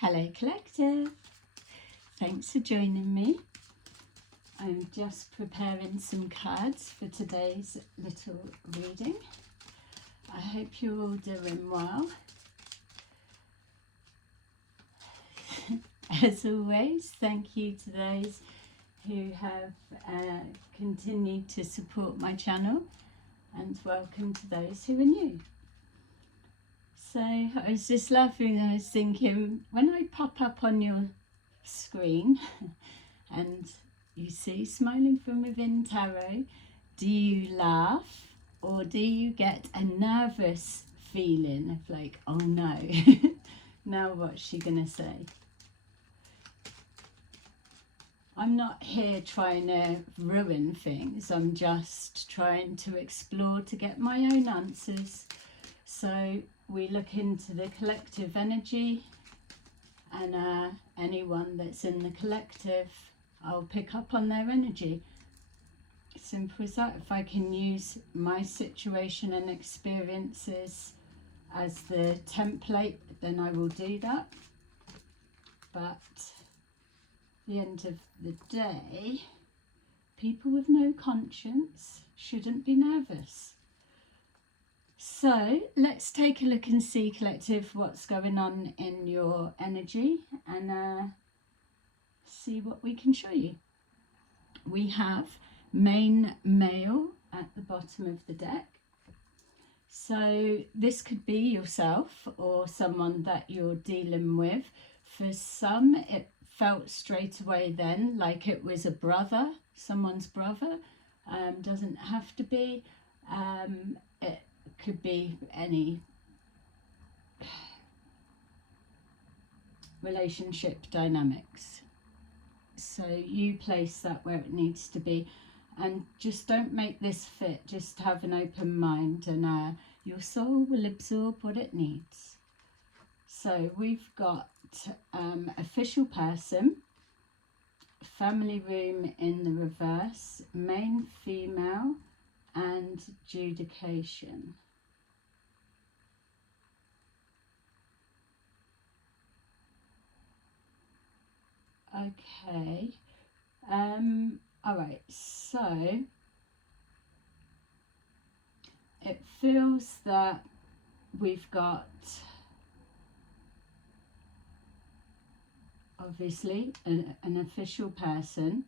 Hello Collective, thanks for joining me. I'm just preparing some cards for today's little reading. I hope you're all doing well. As always, thank you to those who have continued to support my channel, and welcome to those who are new. So I was just laughing and I was thinking, when I pop up on your screen and you see Smiling from Within Tarot, do you laugh or do you get a nervous feeling of like, oh no, now what's she gonna say? I'm not here trying to ruin things, I'm just trying to explore to get my own answers. So we look into the collective energy, and anyone that's in the collective, I'll pick up on their energy. Simple as that. If I can use my situation and experiences as the template, then I will do that. But at the end of the day, people with no conscience shouldn't be nervous. So let's take a look and see, collective, what's going on in your energy, and see what we can show you. We have main male at the bottom of the deck. So this could be yourself or someone that you're dealing with. For some, it felt straight away then like it was a brother, someone's brother. Doesn't have to be. It could be any relationship dynamics. So you place that where it needs to be, and just don't make this fit. Just have an open mind, and your soul will absorb what it needs. So we've got official person, family room in the reverse, main female, and adjudication. Okay, all right, so it feels that we've got obviously an official person,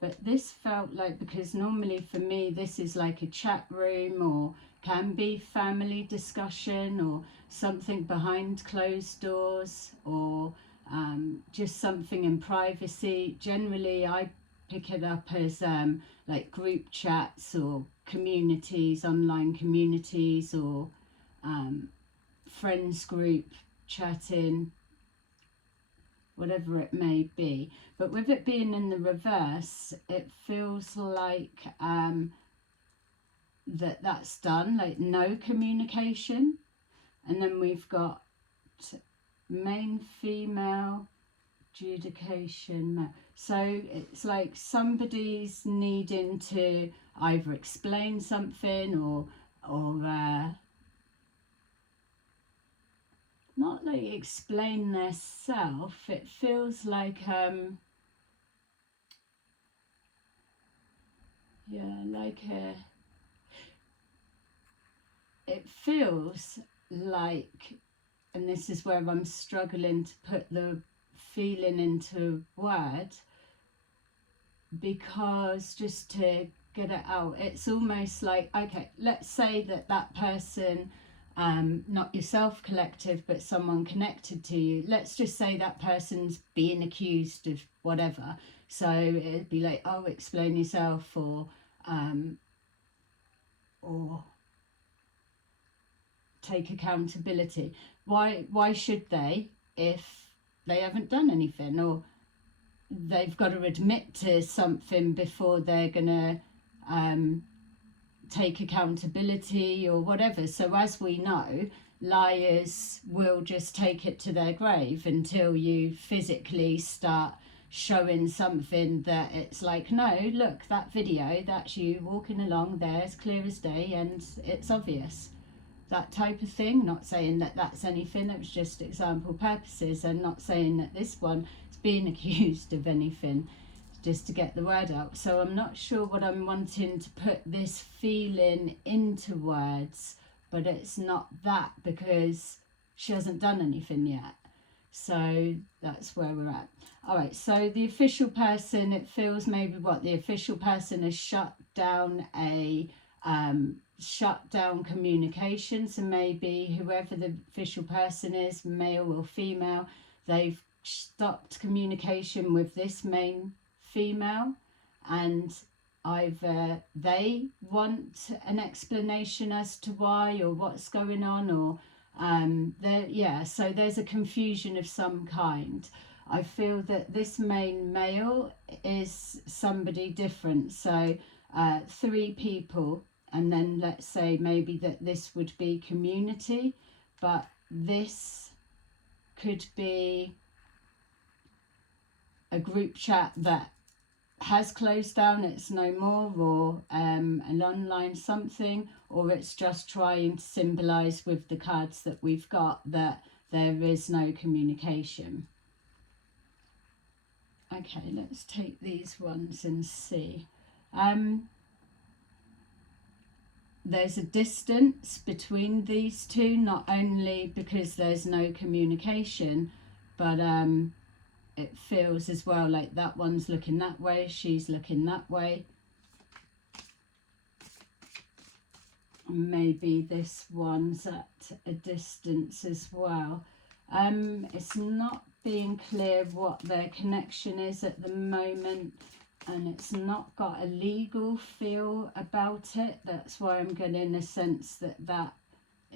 but this felt like, because normally for me this is like a chat room or can be family discussion or something behind closed doors, or just something in privacy. Generally I pick it up as like group chats or communities, online communities, or friends group chatting, whatever it may be. But with it being in the reverse, it feels like that's done, like no communication. And then we've got main female, adjudication. So it's like somebody's needing to either explain something or not like explain their self. It feels like it feels like, and this is where I'm struggling to put the feeling into word, because just to get it out, it's almost like, okay, let's say that person, not yourself collective, but someone connected to you, let's just say that person's being accused of whatever. So it'd be like, oh, explain yourself, or take accountability. Why should they, if they haven't done anything, or they've got to admit to something before they're gonna take accountability or whatever. So as we know, liars will just take it to their grave until you physically start showing something that it's like, no, look, that video, that's you walking along there, as clear as day, and it's obvious. that type of thing. Not saying that that's anything, it was just example purposes, and not saying that this one is being accused of anything, just to get the word out. So I'm not sure what I'm wanting to put this feeling into words, but it's not that, because she hasn't done anything yet. So that's where we're at. All right, so the official person, it feels maybe what the official person has shut down communication. So maybe whoever the official person is, male or female, they've stopped communication with this main female, and either they want an explanation as to why or what's going on, or so there's a confusion of some kind. I feel that this main male is somebody different, so 3 people, and then let's say maybe that this would be community, but this could be a group chat that has closed down, it's no more, or an online something, or it's just trying to symbolize with the cards that we've got that there is no communication. Okay, let's take these ones and see. There's a distance between these two, not only because there's no communication, but it feels as well like that one's looking that way, she's looking that way. Maybe this one's at a distance as well. It's not being clear what their connection is at the moment, and it's not got a legal feel about it. That's why I'm getting a sense that that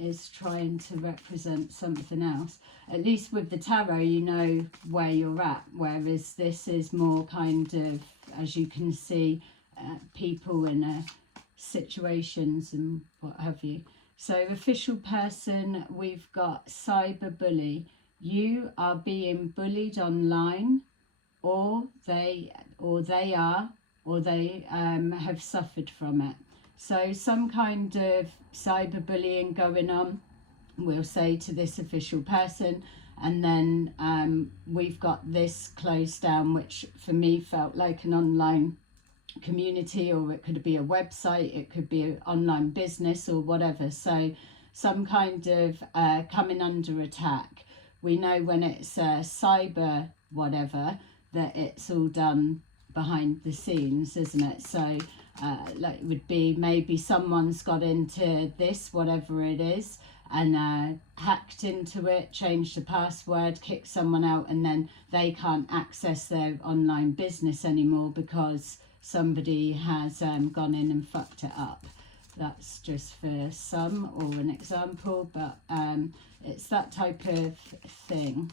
is trying to represent something else. At least with the tarot, you know where you're at, whereas this is more kind of, as you can see, people in situations and what have you. So official person, we've got cyber bully. You are being bullied online, or they have suffered from it. So some kind of cyberbullying going on, we'll say, to this official person. And then we've got this closed down, which for me felt like an online community, or it could be a website, it could be an online business or whatever. So some kind of coming under attack. We know when it's cyber whatever, that it's all done behind the scenes, isn't it? So like it would be maybe someone's got into this, whatever it is, and hacked into it, changed the password, kicked someone out, and then they can't access their online business anymore because somebody has gone in and fucked it up. That's just for some, or an example, but it's that type of thing.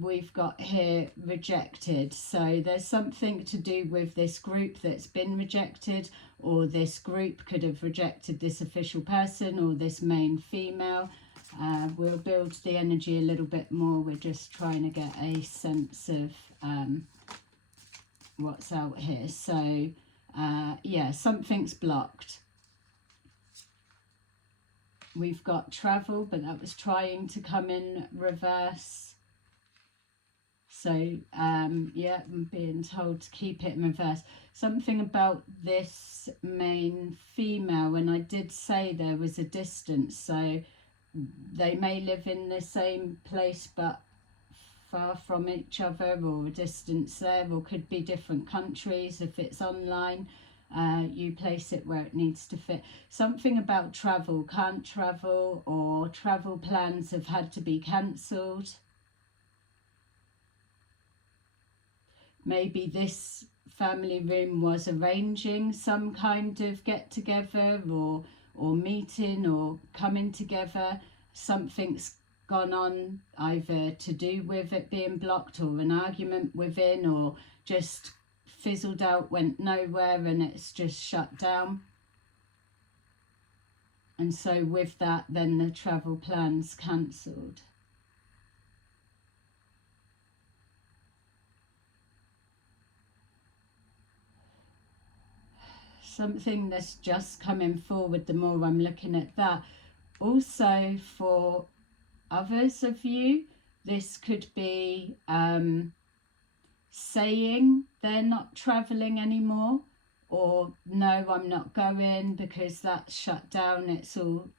We've got here rejected, so there's something to do with this group that's been rejected, or this group could have rejected this official person or this main female. We'll build the energy a little bit more. We're just trying to get a sense of what's out here. So yeah, something's blocked. We've got travel, but that was trying to come in reverse. So, yeah, I'm being told to keep it in reverse. Something about this main female, and I did say there was a distance, so they may live in the same place but far from each other, or a distance there, or could be different countries. If it's online, you place it where it needs to fit. Something about travel, can't travel, or travel plans have had to be cancelled. Maybe this family room was arranging some kind of get-together or meeting or coming together. Something's gone on, either to do with it being blocked, or an argument within, or just fizzled out, went nowhere, and it's just shut down. And so with that, then the travel plan's cancelled. something that's just coming forward the more I'm looking at that. Also, for others of you, this could be saying they're not traveling anymore, or no, I'm not going because that's shut down, it's all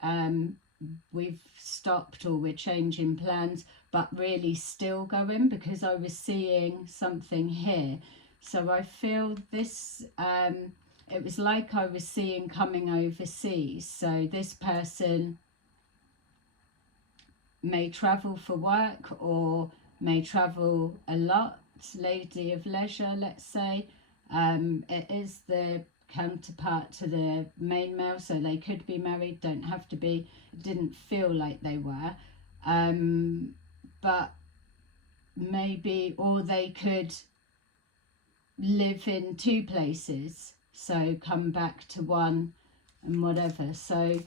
we've stopped, or we're changing plans, but really still going, because I was seeing something here. So I feel this, it was like I was seeing coming overseas. So this person may travel for work, or may travel a lot, lady of leisure, let's say. It is the counterpart to the main male, so they could be married, don't have to be. It didn't feel like they were, but maybe, or they could live in two places, so come back to one and whatever. So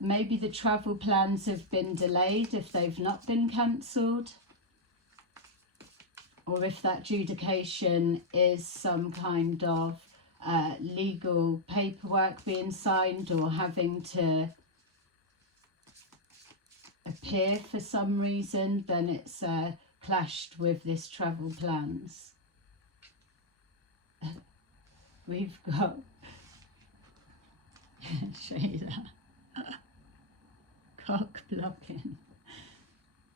maybe the travel plans have been delayed if they've not been cancelled, or if that adjudication is some kind of legal paperwork being signed, or having to appear for some reason, then it's clashed with this travel plans. We've got show you that cock blocking.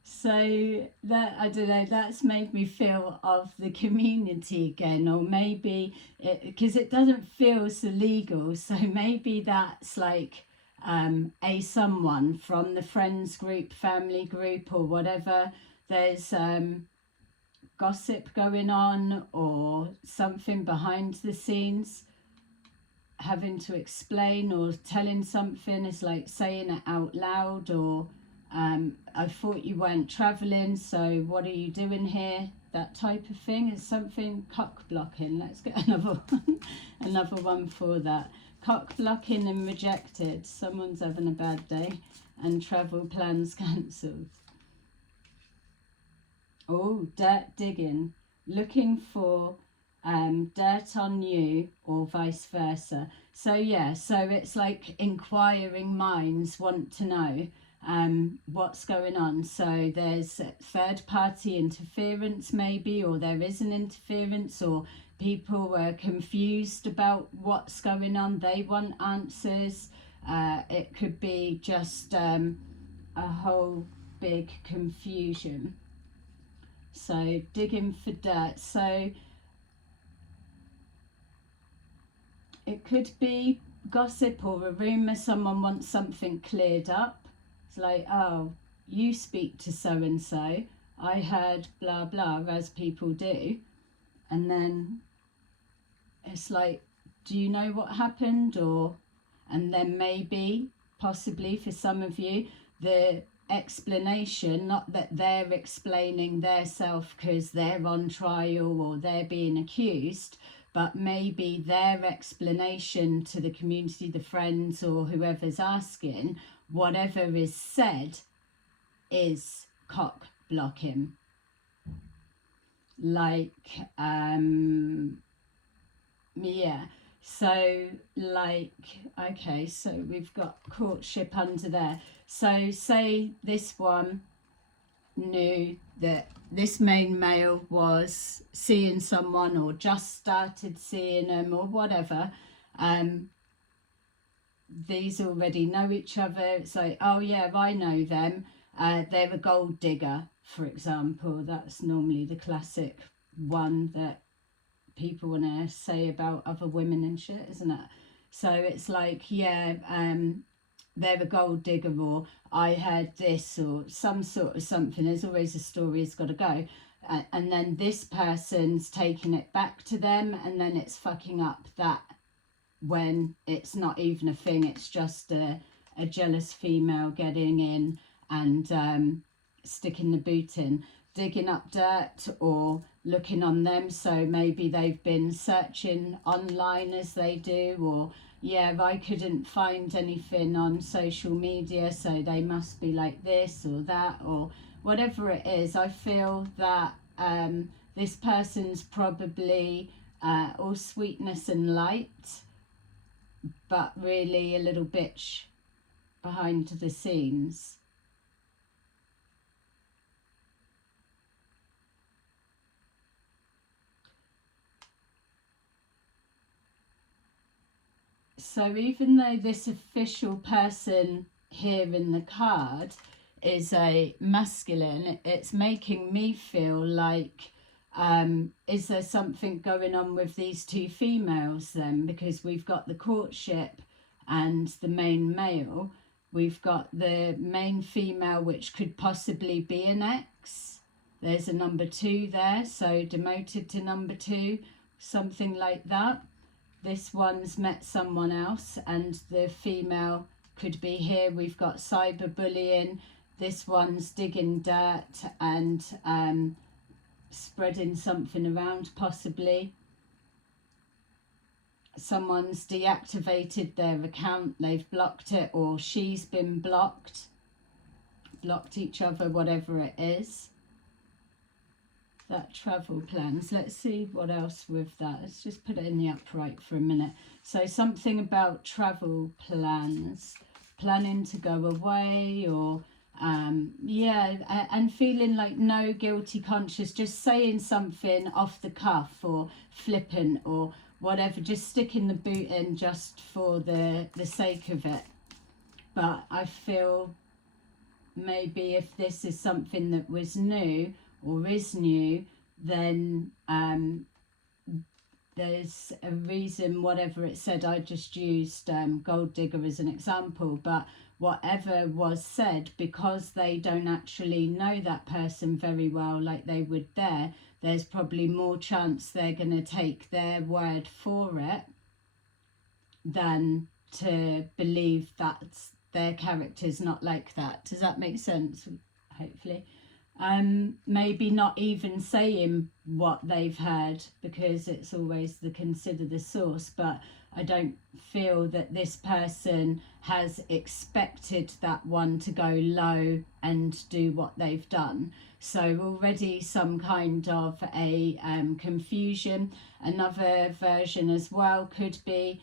So that, I don't know, that's made me feel of the community again, or maybe because it doesn't feel so legal, so maybe that's like a someone from the friends group, family group, or whatever. There's gossip going on, or something behind the scenes, having to explain, or telling something is like saying it out loud, or I thought you weren't travelling, so what are you doing here? That type of thing is something. Cock blocking. Let's get another one. Another one for that. Cock blocking and rejected. Someone's having a bad day, and travel plans cancelled. Oh, dirt digging. Looking for dirt on you, or vice versa. So yeah, so it's like inquiring minds want to know what's going on. So there's third party interference maybe, or there is an interference, or people were confused about what's going on, they want answers. It could be just a whole big confusion. So digging for dirt. So it could be gossip or a rumour, someone wants something cleared up. It's like, oh, you speak to so-and-so, I heard blah blah, as people do. And then it's like, do you know what happened? Or, and then maybe, possibly for some of you, the explanation, not that they're explaining their self because they're on trial or they're being accused, but maybe their explanation to the community, the friends, or whoever's asking, whatever is said is cock blocking. Like, yeah, so like, okay, so we've got courtship under there. So say this one knew that this main male was seeing someone, or just started seeing them, or whatever. These already know each other. It's like, oh yeah, I know them. They're a gold digger, for example. That's normally the classic one that people want to say about other women and shit, isn't it? So it's like, yeah, they're a gold digger, or I heard this, or some sort of something. There's always a story has got to go. And then this person's taking it back to them, and then it's fucking up that, when it's not even a thing, it's just a jealous female getting in and sticking the boot in, digging up dirt, or looking on them. So maybe they've been searching online as they do, or yeah, I couldn't find anything on social media, so they must be like this or that, or whatever it is. I feel that this person's probably all sweetness and light, but really a little bitch behind the scenes. So even though this official person here in the card is a masculine, it's making me feel like, is there something going on with these two females then? Because we've got the courtship and the main male. We've got the main female, which could possibly be an ex. There's a number 2 there, so demoted to number 2, something like that. This one's met someone else, and the female could be here. We've got cyberbullying. This one's digging dirt and spreading something around, possibly. Someone's deactivated their account. They've blocked it, or she's been blocked. Blocked each other, whatever it is. That travel plans. Let's see what else with that. Let's just put it in the upright for a minute. So something about travel plans, planning to go away, or yeah, and feeling like no guilty conscience, just saying something off the cuff or flippant or whatever, just sticking the boot in just for the sake of it. But I feel maybe if this is something that was new or is new, then there's a reason. Whatever it said, I just used gold digger as an example, but whatever was said, because they don't actually know that person very well like they would there, there's probably more chance they're going to take their word for it than to believe that their character's not like that. Does that make sense? Hopefully. Maybe not even saying what they've heard, because it's always the consider the source, but I don't feel that this person has expected that one to go low and do what they've done. So already some kind of a confusion. Another version as well could be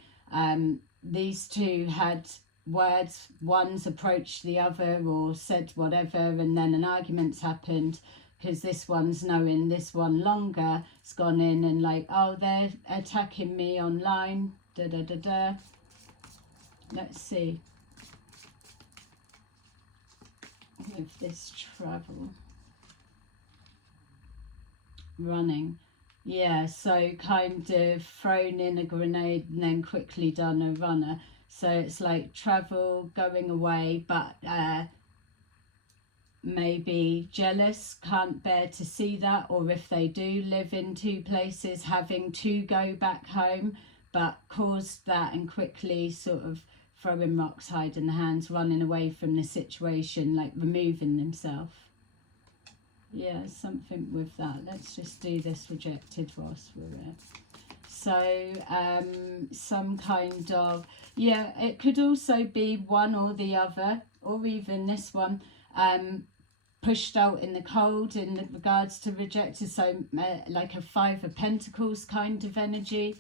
these two had words, one's approached the other or said whatever, and then an argument's happened, because this one's knowing this one longer. It's gone in and like, oh, they're attacking me online, da da da da. Let's see with this travel. Running. Yeah, so kind of thrown in a grenade and then quickly done a runner. So it's like travel, going away, but maybe jealous, can't bear to see that, or if they do live in two places, having to go back home, but caused that and quickly sort of throwing rocks, hiding the hands, running away from the situation, like removing themselves. Yeah, something with that. Let's just do this rejected whilst we're here. So some kind of, yeah, it could also be one or the other, or even this one, pushed out in the cold in regards to rejected. So like a 5 of Pentacles kind of energy,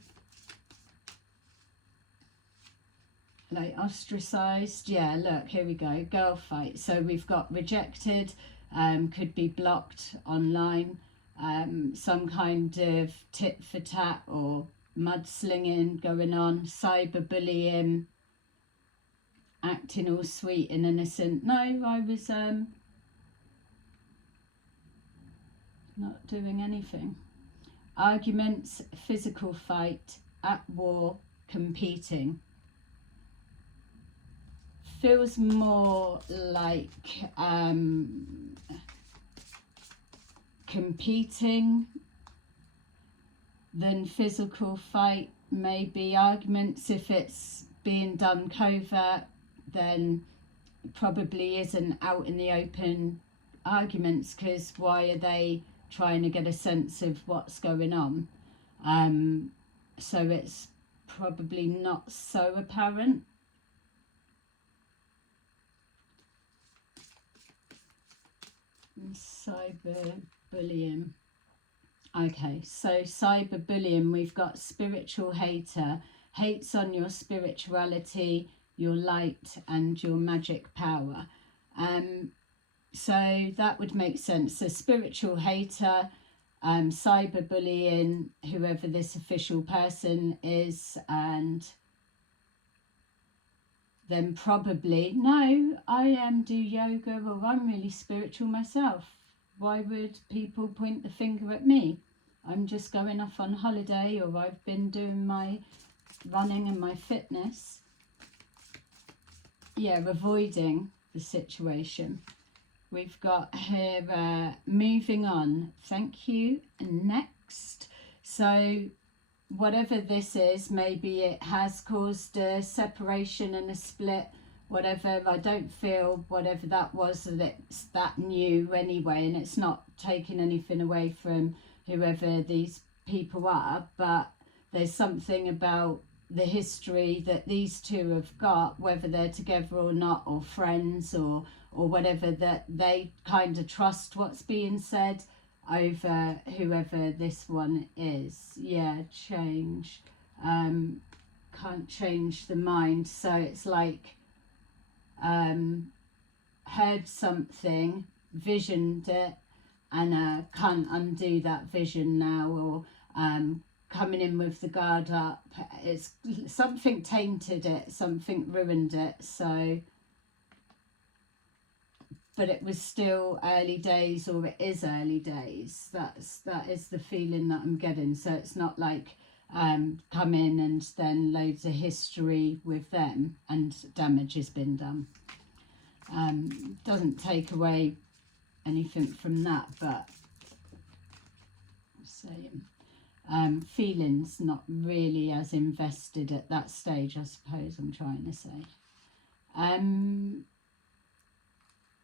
like ostracized. Yeah, look, here we go, girl fight. So we've got rejected, could be blocked online, some kind of tit for tat or mudslinging going on, cyberbullying, acting all sweet and innocent. No, I was not doing anything. Arguments, physical fight, at war, competing. Feels more like competing than physical fight. Maybe arguments, if it's being done covert, then probably isn't out in the open arguments, because why are they trying to get a sense of what's going on? So it's probably not so apparent. Cyberbullying. Okay, so cyberbullying, we've got spiritual hater, hates on your spirituality, your light and your magic power. So that would make sense. A spiritual hater, cyberbullying, whoever this official person is, and then probably, no, I do yoga, or I'm really spiritual myself. Why would people point the finger at me? I'm just going off on holiday, or I've been doing my running and my fitness. Yeah, avoiding the situation. We've got here, moving on. Thank you. Next. So whatever this is, maybe it has caused a separation and a split, whatever. I don't feel whatever that was, that it's that new anyway, and it's not taking anything away from whoever these people are, but there's something about the history that these two have got, whether they're together or not, or friends or whatever, that they kind of trust what's being said over whoever this one is. Yeah, change. Can't change the mind. So it's like heard something, visioned it, and can't undo that vision now, or coming in with the guard up. It's something tainted it, something ruined it. So, but it was still early days, or it is early days. That is the feeling that I'm getting. So it's not like come in and then loads of history with them and damage has been done. Doesn't take away anything from that, but same. Feelings not really as invested at that stage, I suppose I'm trying to say.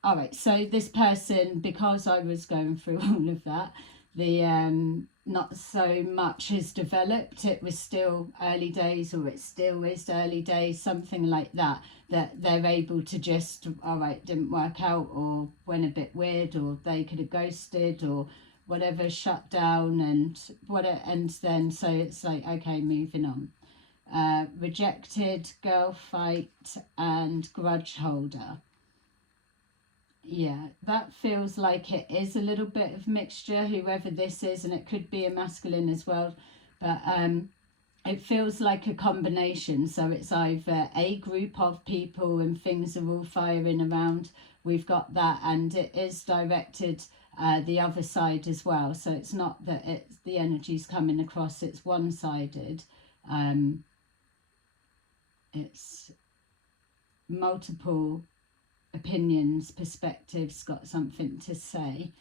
All right, so this person, because I was going through all of that, the not so much has developed. It was still early days, or it still is early days, something like that, that they're able to just, all right, didn't work out, or went a bit weird, or they could have ghosted, or whatever, shut down, and whatever, and then so it's like, okay, moving on. Rejected, girl fight, and grudge holder. Yeah, that feels like it is a little bit of mixture, whoever this is, and it could be a masculine as well, but it feels like a combination. So it's either a group of people and things are all firing around, we've got that, and it is directed the other side as well. So it's not that it's the energy's coming across, it's one-sided. It's multiple opinions, perspectives, got something to say,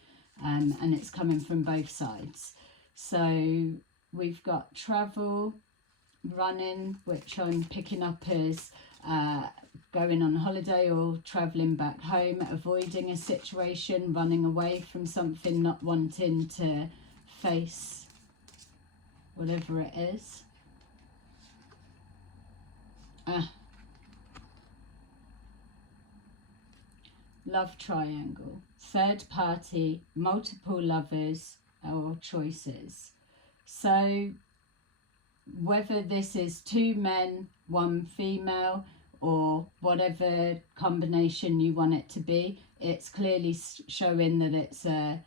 and it's coming from both sides. So we've got travel, running, which I'm picking up as going on holiday or traveling back home, avoiding a situation, running away from something, not wanting to face whatever it is. Love triangle, third party, multiple lovers or choices. So whether this is two men, one female, or whatever combination you want it to be, it's clearly showing that it's a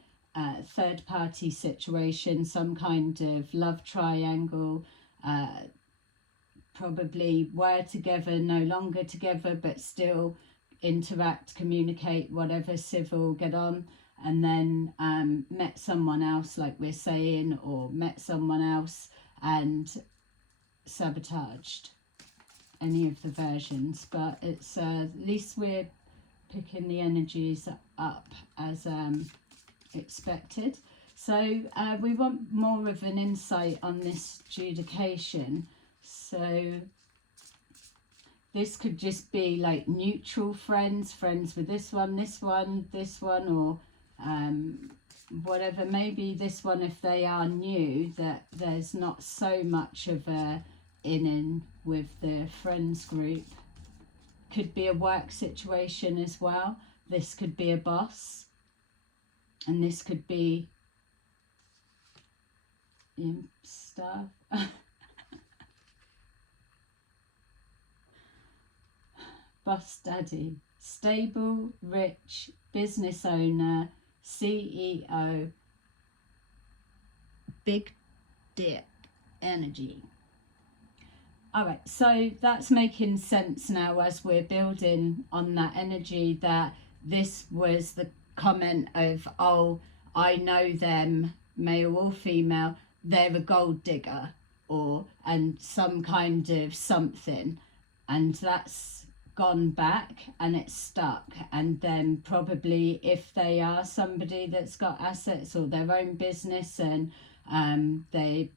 third party situation, some kind of love triangle. Probably were together, no longer together, but still interact, communicate, whatever, civil, get on, and then met someone else, like we're saying, or met someone else and sabotaged. Any of the versions, but it's at least we're picking the energies up as expected. So we want more of an insight on this adjudication. So this could just be like neutral friends, friends with this one, or whatever. Maybe this one, if they are new, that there's not so much of a in with the friends group. Could be a work situation as well. This could be a boss, and this could be stuff. boss daddy, stable, rich, business owner, CEO, big dip energy. All right, so that's making sense now as we're building on that energy, that this was the comment of, oh, I know them, male or female, they're a gold digger, or and some kind of something, and that's gone back and it's stuck. And then probably if they are somebody that's got assets or their own business, and they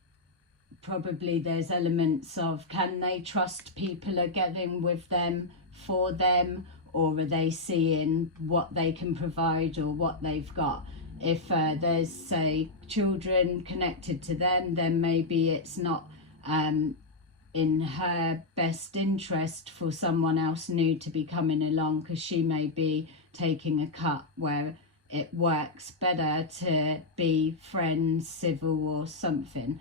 probably, there's elements of, can they trust people are getting with them for them, or are they seeing what they can provide or what they've got? If there's, say, children connected to them, then maybe it's not in her best interest for someone else new to be coming along, because she may be taking a cut where it works better to be friends, civil or something.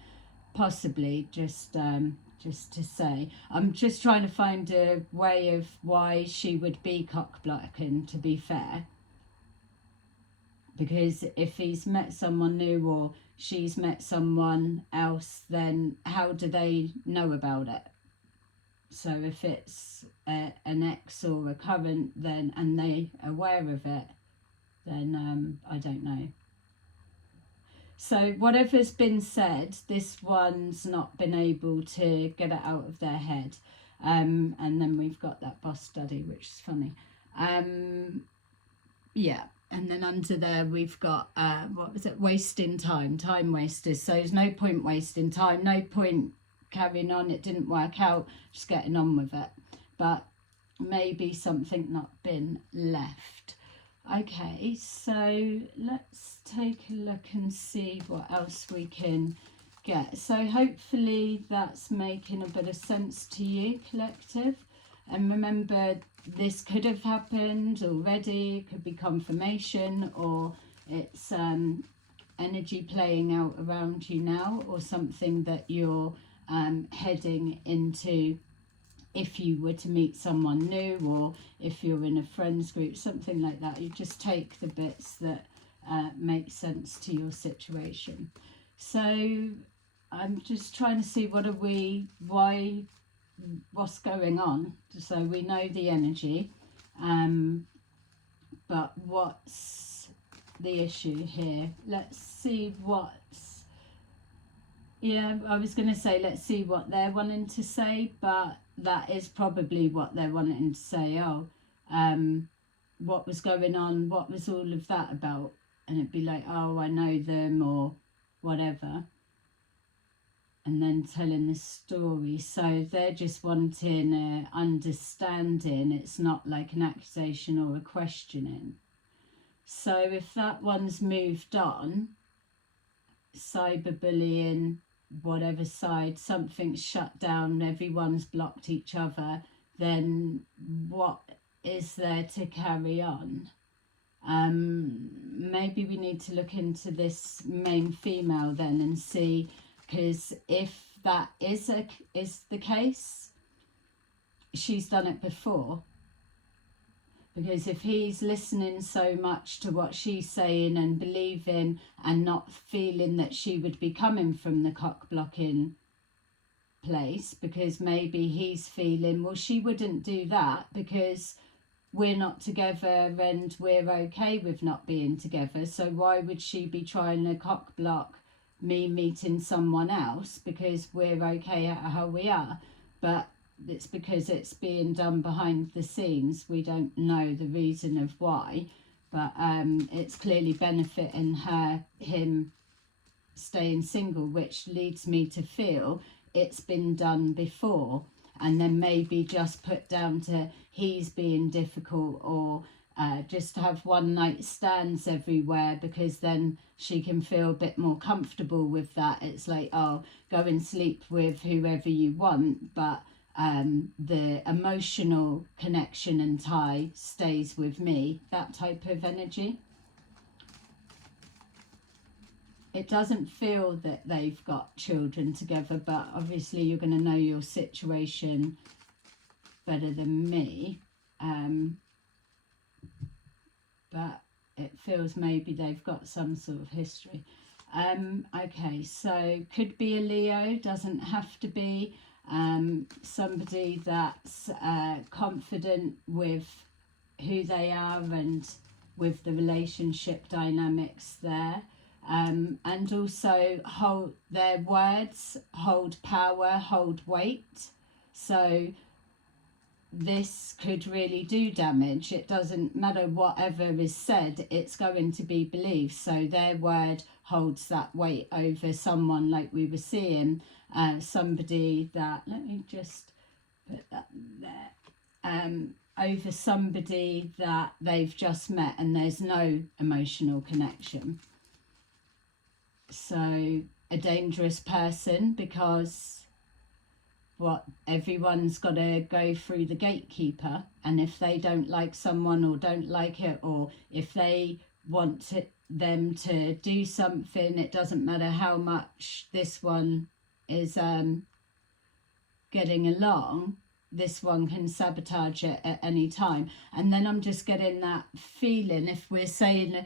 Possibly, just to say, I'm just trying to find a way of why she would be cock-blocking, to be fair, because if he's met someone new or she's met someone else, then how do they know about it? So if it's an ex or a current, then, and they are aware of it, then I don't know. So whatever's been said, this one's not been able to get it out of their head. And then we've got that boss study, which is funny. Yeah, and then under there we've got, what was it, wasting time, time wasters. So there's no point wasting time, no point carrying on, it didn't work out, just getting on with it. But maybe something not been left. Okay, so let's take a look and see what else we can get. So hopefully that's making a bit of sense to you, collective. And remember, this could have happened already, it could be confirmation, or it's energy playing out around you now, or something that you're heading into. If you were to meet someone new, or if you're in a friends group, something like that, you just take the bits that make sense to your situation. So I'm just trying to see what's going on. So we know the energy, but what's the issue here? Let's see what's, yeah, I was going to say, let's see what they're wanting to say, but that is probably what they're wanting to say. Oh, what was going on? What was all of that about? And it'd be like, oh, I know them, or whatever. And then telling the story. So they're just wanting understanding. It's not like an accusation or a questioning. So if that one's moved on, cyberbullying, whatever side, something's shut down, everyone's blocked each other, then what is there to carry on? Maybe we need to look into this main female then and see, because if that is the case, she's done it before. Because if he's listening so much to what she's saying and believing and not feeling that she would be coming from the cock-blocking place, because maybe he's feeling, well, she wouldn't do that because we're not together and we're okay with not being together. So why would she be trying to cock-block me meeting someone else, because we're okay at how we are? But it's because it's being done behind the scenes. We don't know the reason of why, but it's clearly benefiting him staying single, which leads me to feel it's been done before, and then maybe just put down to he's being difficult, or just have one night stands everywhere, because then she can feel a bit more comfortable with that. It's like, oh, go and sleep with whoever you want, but the emotional connection and tie stays with me, that type of energy. It doesn't feel that they've got children together, but obviously you're going to know your situation better than me. but it feels maybe they've got some sort of history. Okay, so could be a Leo, doesn't have to be. Somebody that's confident with who they are and with the relationship dynamics there. And also hold their words, hold power, hold weight. So this could really do damage. It doesn't matter whatever is said, it's going to be believed. So their word holds that weight over someone, like we were seeing, somebody that, let me just put that there, over somebody that they've just met and there's no emotional connection. So a dangerous person, because what, everyone's got to go through the gatekeeper, and if they don't like someone or don't like it, or if they want them to do something, it doesn't matter how much this one is getting along, this one can sabotage it at any time. And then I'm just getting that feeling, if we're saying,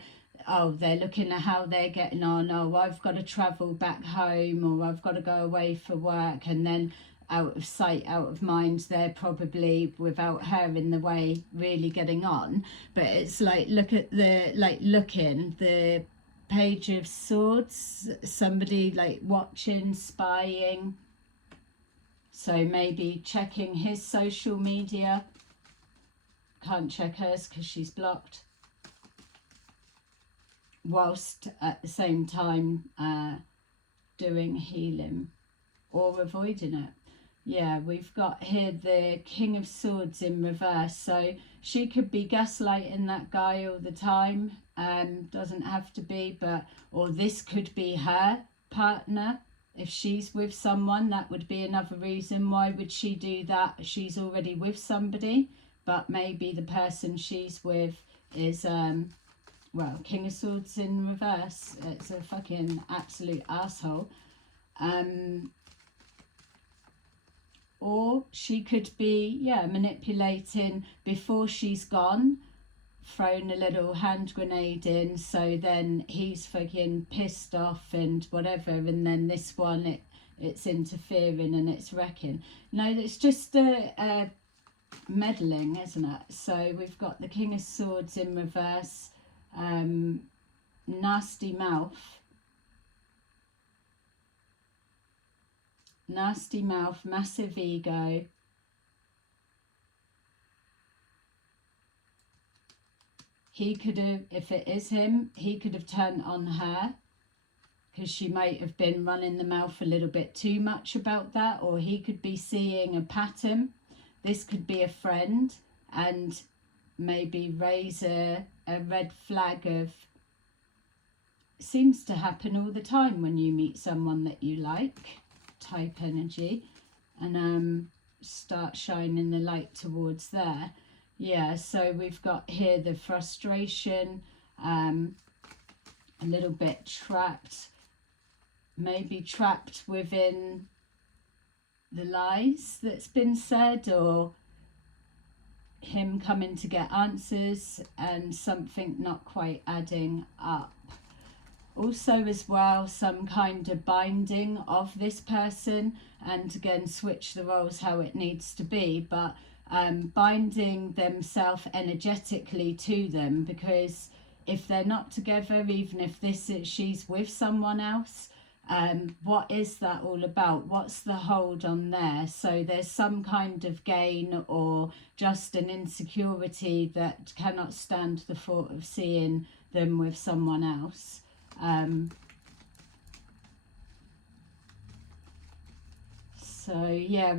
oh, they're looking at how they're getting on, oh, I've got to travel back home, or I've got to go away for work, and then out of sight, out of mind, they're probably, without her in the way, really getting on. But it's like, look at the, like, looking, the Page of Swords, somebody like watching, spying. So maybe checking his social media. Can't check hers because she's blocked. Whilst at the same time doing healing or avoiding it. Yeah, we've got here the King of Swords in reverse. So she could be gaslighting that guy all the time. Doesn't have to be, but, or this could be her partner. If she's with someone, that would be another reason. Why would she do that? She's already with somebody, but maybe the person she's with is, well, King of Swords in reverse. It's a fucking absolute asshole. Or she could be, yeah, manipulating before she's gone, thrown a little hand grenade in, so then he's fucking pissed off and whatever, and then this one, it's interfering and it's wrecking. No, it's just meddling, isn't it? So we've got the King of Swords in reverse, nasty mouth. Nasty mouth, massive ego. He could have, if it is him, he could have turned on her because she might have been running the mouth a little bit too much about that, or he could be seeing a pattern. This could be a friend and maybe raise a red flag of, seems to happen all the time when you meet someone that you like, type energy, and start shining the light towards there. Yeah, so we've got here the frustration, a little bit trapped, maybe trapped within the lies that's been said, or him coming to get answers and something not quite adding up. Also as well, some kind of binding of this person, and again, switch the roles how it needs to be, but binding themselves energetically to them, because if they're not together, even if she's with someone else, what is that all about? What's the hold on there? So there's some kind of gain or just an insecurity that cannot stand the thought of seeing them with someone else. So yeah,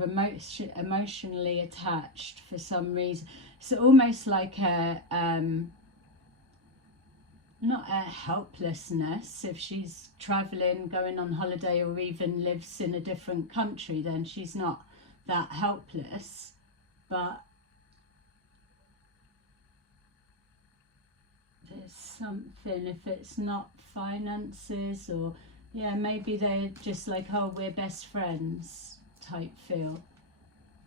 emotionally attached for some reason. So almost like a not a helplessness. If she's traveling, going on holiday, or even lives in a different country, then she's not that helpless. But there's something, if it's not finances, or yeah, maybe they're just like, oh, we're best friends type feel.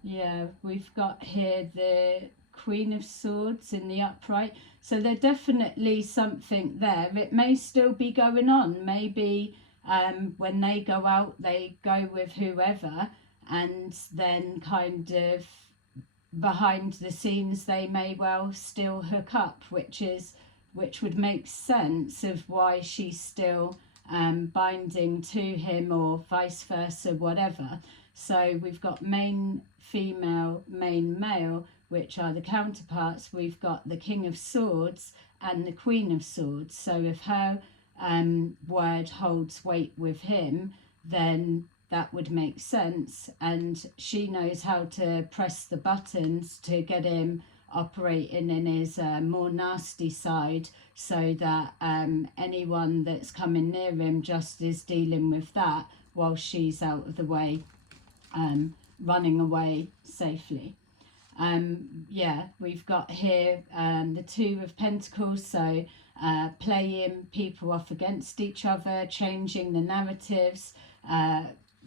Yeah, we've got here the Queen of Swords in the upright. So there's definitely something there. It may still be going on. Maybe when they go out, they go with whoever, and then kind of behind the scenes they may well still hook up, which would make sense of why she's still binding to him, or vice versa, whatever. So we've got main female, main male, which are the counterparts. We've got the King of Swords and the Queen of Swords. So if her word holds weight with him, then that would make sense. And she knows how to press the buttons to get him operating in his more nasty side, so that anyone that's coming near him just is dealing with that while she's out of the way, running away safely. Yeah, we've got here the Two of Pentacles, so playing people off against each other, changing the narratives,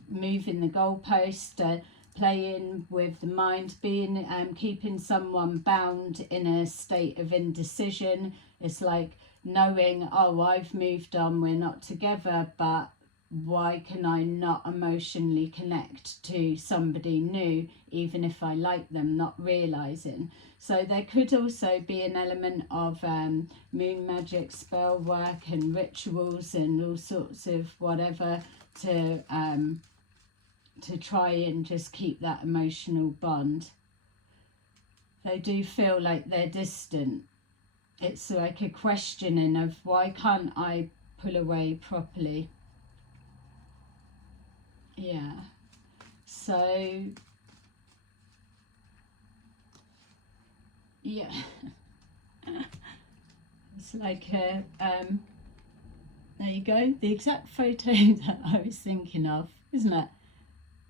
moving the goalpost, playing with the mind, being keeping someone bound in a state of indecision. It's like knowing, oh, I've moved on, we're not together, but why can I not emotionally connect to somebody new, even if I like them, not realizing. So there could also be an element of moon magic, spell work and rituals and all sorts of whatever to try and just keep that emotional bond. They do feel like they're distant. It's like a questioning of, why can't I pull away properly? Yeah. So, yeah. It's like a, there you go, the exact photo that I was thinking of, isn't it?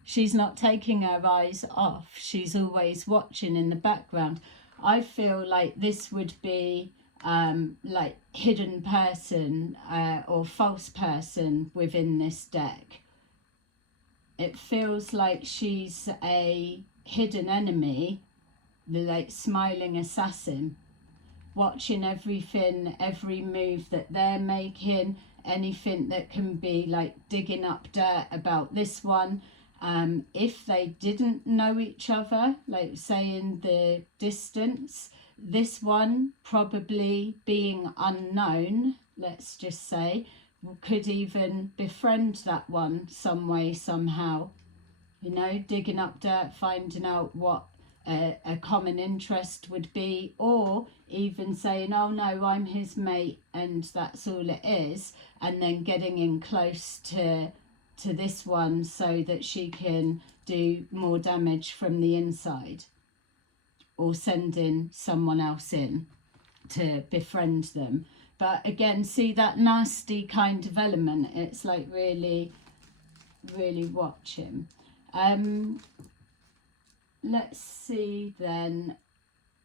She's not taking her eyes off. She's always watching in the background. I feel like this would be like hidden person or false person within this deck. It feels like she's a hidden enemy, the like smiling assassin, watching everything, every move that they're making, anything that can be like digging up dirt about this one. If they didn't know each other, like say in the distance, this one probably being unknown, let's just say, could even befriend that one some way, somehow. You know, digging up dirt, finding out what a common interest would be, or even saying, oh no, I'm his mate and that's all it is, and then getting in close to this one so that she can do more damage from the inside, or sending someone else in to befriend them. But again, see that nasty kind of element. It's like really, really watch him. Let's see then.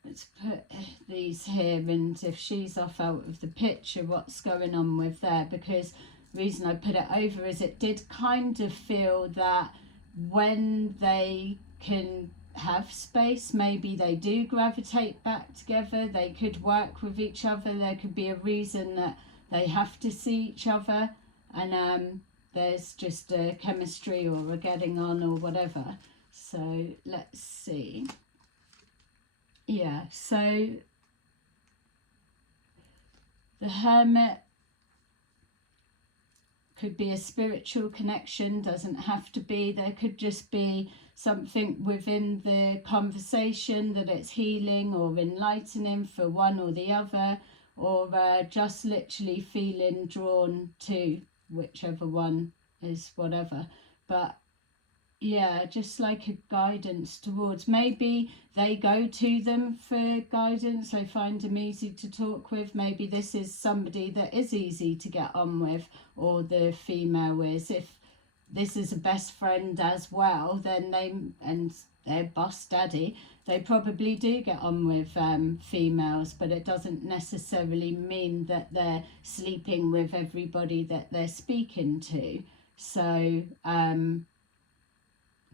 Let's put these here, and if she's off out of the picture, what's going on with there? Because the reason I put it over is it did kind of feel that when they can have space, maybe they do gravitate back together. They could work with each other. There could be a reason that they have to see each other, and there's just a chemistry or a getting on or whatever. So let's see. Yeah, so the Hermit could be a spiritual connection, doesn't have to be. There could just be something within the conversation that it's healing or enlightening for one or the other, or just literally feeling drawn to whichever one is whatever. But yeah, just like a guidance towards, maybe they go to them for guidance, they find them easy to talk with. Maybe this is somebody that is easy to get on with, or the female is. If this is a best friend as well, then and their boss daddy, they probably do get on with females, but it doesn't necessarily mean that they're sleeping with everybody that they're speaking to. So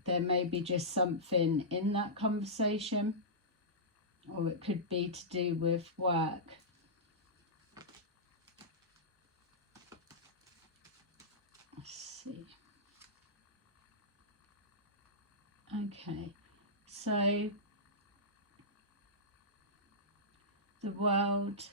there may be just something in that conversation. or it could be to do with work. Let's see. Okay, so the world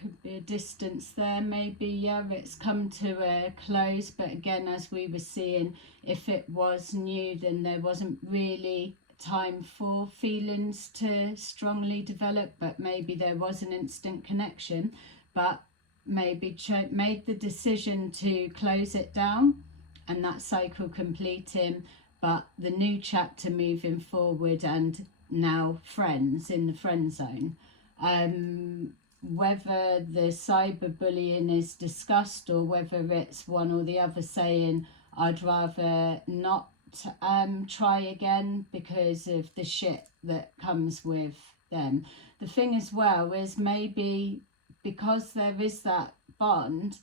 could be a distance there, maybe. Yeah, it's come to a close, but again, as we were seeing, if it was new, then there wasn't really time for feelings to strongly develop, but maybe there was an instant connection, but maybe made the decision to close it down and that cycle completing, but the new chapter moving forward, and now friends in the friend zone. Whether the cyberbullying is discussed, or whether it's one or the other saying, I'd rather not try again because of the shit that comes with them. The thing as well is, maybe because there is that bond,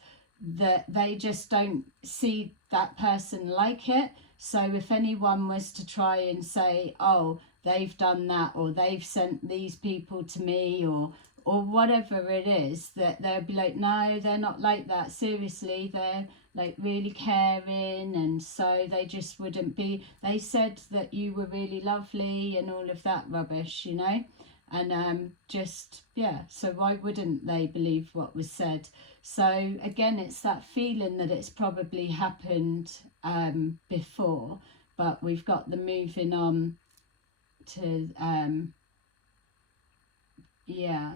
that they just don't see that person like it. So if anyone was to try and say, oh, they've done that, or they've sent these people to me, or whatever it is, that they'll be like, no, they're not like that, seriously, they're like really caring, and so they just wouldn't be, they said that you were really lovely and all of that rubbish, you know. And just, yeah, so why wouldn't they believe what was said? So again, it's that feeling that it's probably happened before, but we've got the moving on to yeah,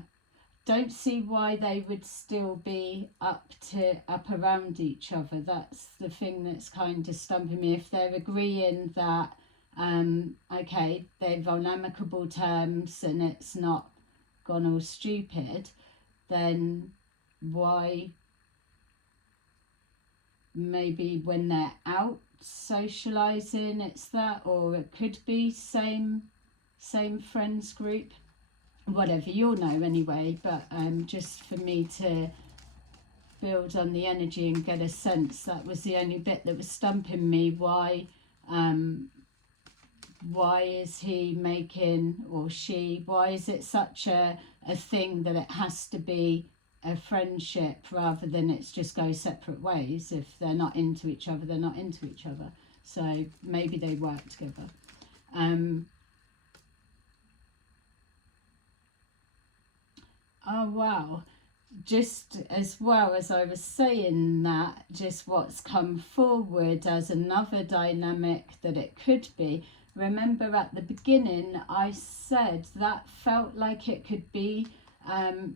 don't see why they would still be up around each other. That's the thing that's kind of stumping me. If they're agreeing that okay, they're on amicable terms and it's not gone all stupid, then why, maybe when they're out socializing it's that, or it could be same friends group, whatever, you'll know anyway. But just for me to build on the energy and get a sense, that was the only bit that was stumping me. Why is he making, or she, why is it such a thing that it has to be a friendship rather than it's just go separate ways? If they're not into each other, they're not into each other. So maybe they work together. Oh wow, just as well as I was saying that, just what's come forward as another dynamic that it could be. Remember at the beginning I said that felt like it could be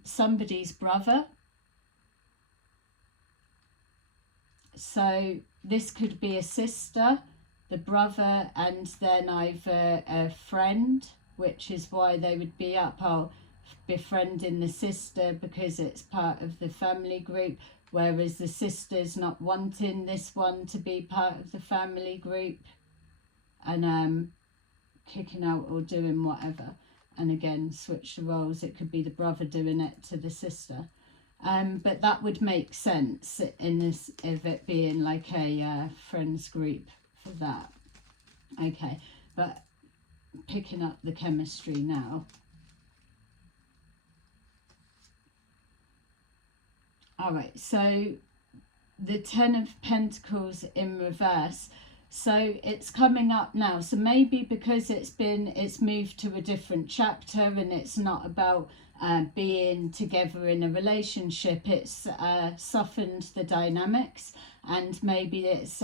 somebody's brother. So this could be a sister, the brother, and then either a friend, which is why they would be up, befriending the sister because it's part of the family group, whereas the sister's not wanting this one to be part of the family group, and kicking out or doing whatever. And again, switch the roles, it could be the brother doing it to the sister. But that would make sense in this, of it being like a friends group for that. Okay, but picking up the chemistry now. All right, so the Ten of Pentacles in reverse. So it's coming up now. So maybe because it's moved to a different chapter and it's not about being together in a relationship, it's softened the dynamics, and maybe it's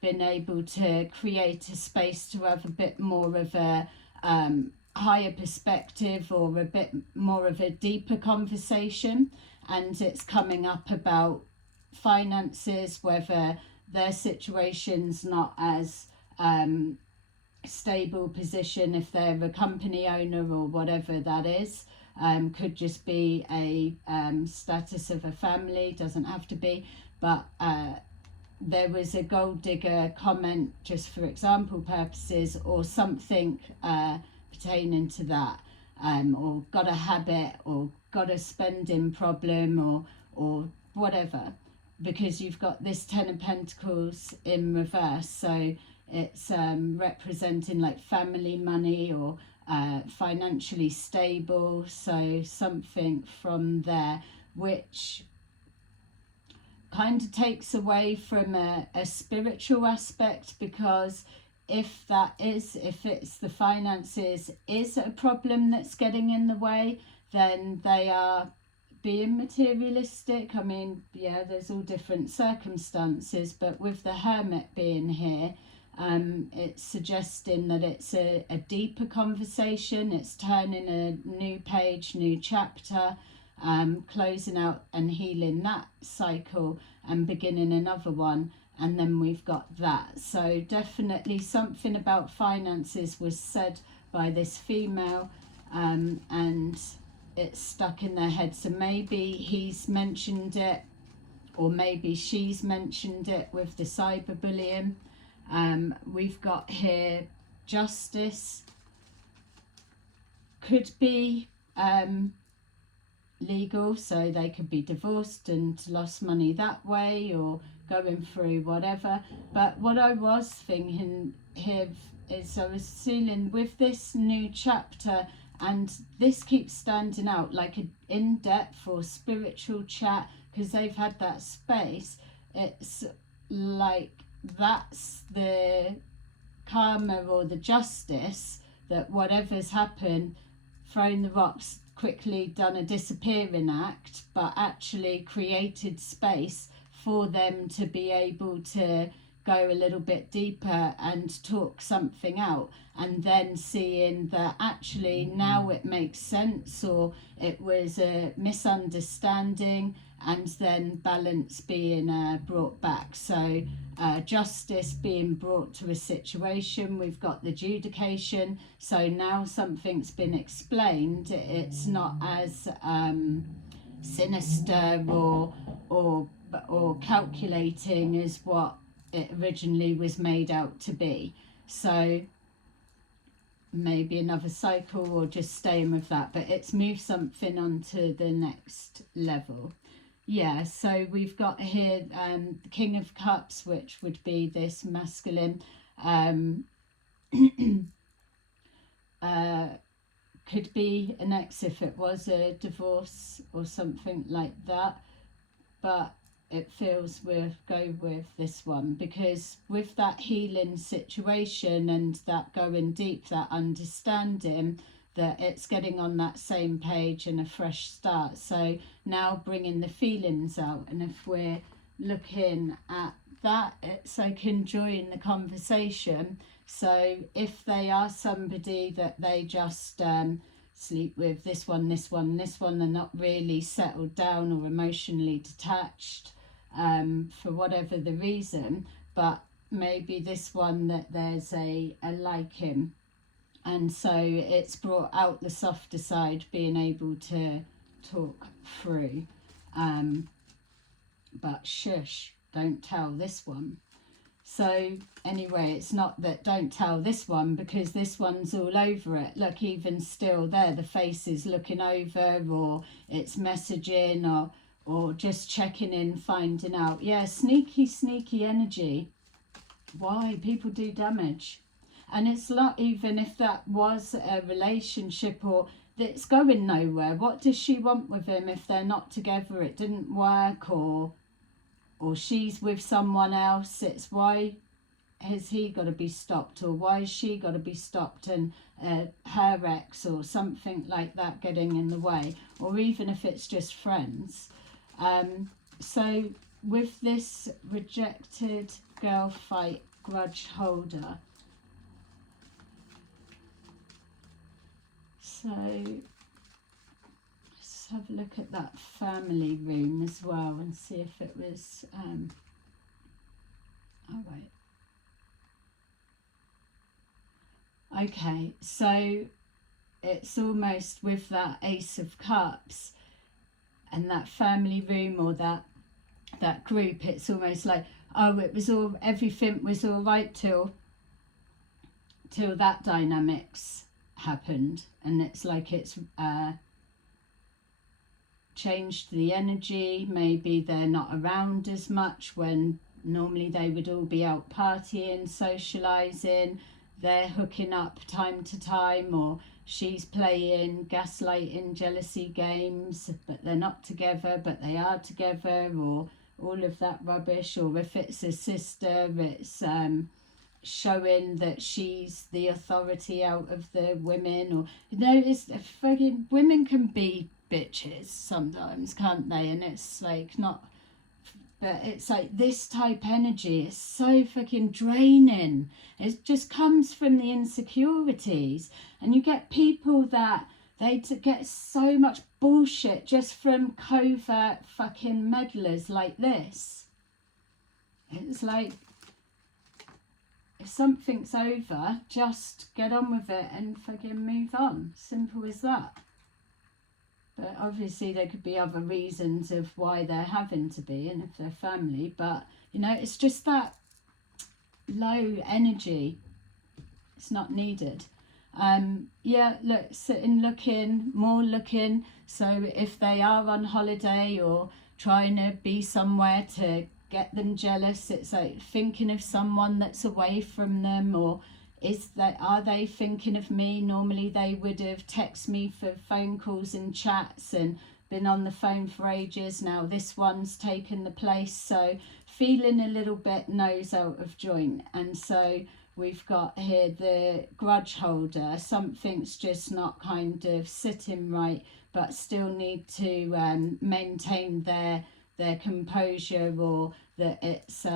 been able to create a space to have a bit more of a higher perspective, or a bit more of a deeper conversation. And it's coming up about finances, whether their situation's not as stable position, if they're a company owner or whatever that is. Could just be a status of a family, doesn't have to be. But there was a gold digger comment, just for example purposes, or something pertaining to that, or got a habit, or got a spending problem, or whatever, because you've got this Ten of Pentacles in reverse. So it's representing like family money or financially stable, so something from there, which kind of takes away from a spiritual aspect, because if it's the finances is a problem that's getting in the way, then they are being materialistic. I mean, yeah, there's all different circumstances, but with the Hermit being here, it's suggesting that it's a deeper conversation. It's turning a new page, new chapter, closing out and healing that cycle and beginning another one. And then we've got that. So definitely something about finances was said by this female, and it's stuck in their head. So maybe he's mentioned it, or maybe she's mentioned it with the cyberbullying. We've got here justice. Could be legal, so they could be divorced and lost money that way, or going through whatever. But what I was thinking here is, I was feeling with this new chapter, and this keeps standing out like an in-depth or spiritual chat, because they've had that space. It's like that's the karma or the justice, that whatever's happened, thrown the rocks, quickly done a disappearing act, but actually created space for them to be able to go a little bit deeper and talk something out, and then seeing that actually now it makes sense, or it was a misunderstanding, and then balance being brought back. So justice being brought to a situation. We've got the adjudication, so now something's been explained. It's not as sinister or calculating as what it originally was made out to be. So maybe another cycle, or just staying with that, but it's moved something onto the next level. Yeah, so we've got here the King of Cups, which would be this masculine. Could be an ex if it was a divorce or something like that, but it feels we'll go with this one, because with that healing situation and that going deep, that understanding, that it's getting on that same page and a fresh start. So now bringing the feelings out, and if we're looking at that, it's like enjoying the conversation. So if they are somebody that they just sleep with, this one, they're not really settled down or emotionally detached, for whatever the reason, but maybe this one that there's a liking, and so it's brought out the softer side, being able to talk through, but shush, don't tell this one. So anyway, it's not that don't tell this one, because this one's all over it. Look, even still there, the face is looking over, or it's messaging, or just checking in, finding out. Yeah, sneaky energy. Why? People do damage. And it's not even if that was a relationship or that's going nowhere. What does she want with him if they're not together? It didn't work, or she's with someone else. It's why has he got to be stopped, or why has she got to be stopped, and her ex or something like that getting in the way, or even if it's just friends. So with this rejected girl fight grudge holder, so let's have a look at that family room as well and see if it was oh wait, okay, so it's almost with that Ace of Cups and that family room, or that group, it's almost like, oh, it was all, everything was all right till that dynamics happened, and it's like it's changed the energy. Maybe they're not around as much when Normally they would all be out partying, socialising, they're hooking up time to time, or she's playing gaslighting, jealousy games, but they're not together, but they are together, or all of that rubbish. Or if it's a sister, it's showing that she's the authority out of the women. Or, you know, it's fucking, women can be bitches sometimes, can't they? And it's like not, but it's like this type energy is so fucking draining. It just comes from the insecurities, and you get people that they get so much bullshit just from covert fucking meddlers like this. It's like, if something's over, just get on with it and fucking move on. Simple as that. But obviously there could be other reasons of why they're having to be, and if they're family. But, you know, it's just that low energy. It's not needed. Yeah, look, sitting, looking, more looking. So if they are on holiday or trying to be somewhere to get them jealous, it's like thinking of someone that's away from them, or are they thinking of me? Normally they would have texted me for phone calls and chats and been on the phone for ages. Now this one's taken the place, so feeling a little bit nose out of joint. And so we've got here the grudge holder. Something's just not kind of sitting right, but still need to maintain their composure, or that it's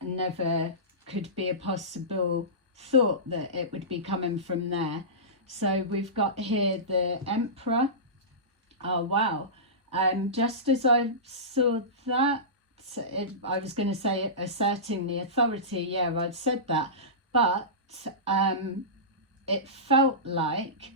never could be a possible thought that it would be coming from there. So we've got here the Emperor. Oh wow. Just as I saw that, I was going to say asserting the authority. Yeah, I'd said that, but it felt like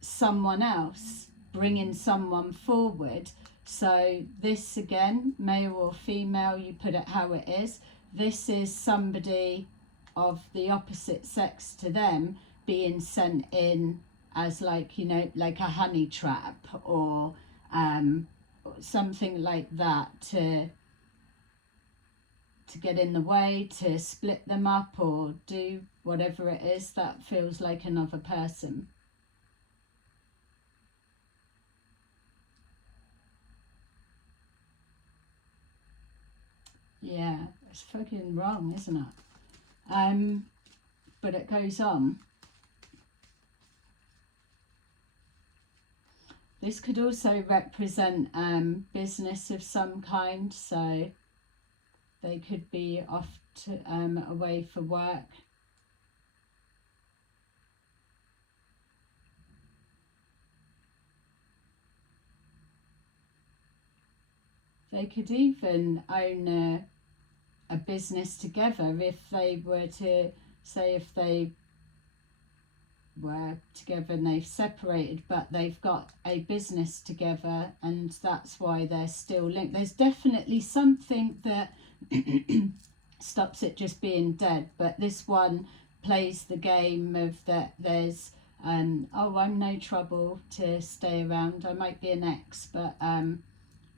someone else bringing someone forward. So this again, male or female, you put it how it is. This is somebody of the opposite sex to them being sent in as, like, you know, like a honey trap, or something like that, to get in the way, to split them up, or do whatever it is that feels like another person. Yeah, it's fucking wrong, isn't it? But it goes on. This could also represent business of some kind, so they could be off to away for work. They could even own a business together if they were to, say, if they were together and they've separated, but they've got a business together, and that's why they're still linked. There's definitely something that stops it just being dead, but this one plays the game of that there's oh, I'm no trouble to stay around, I might be an ex, but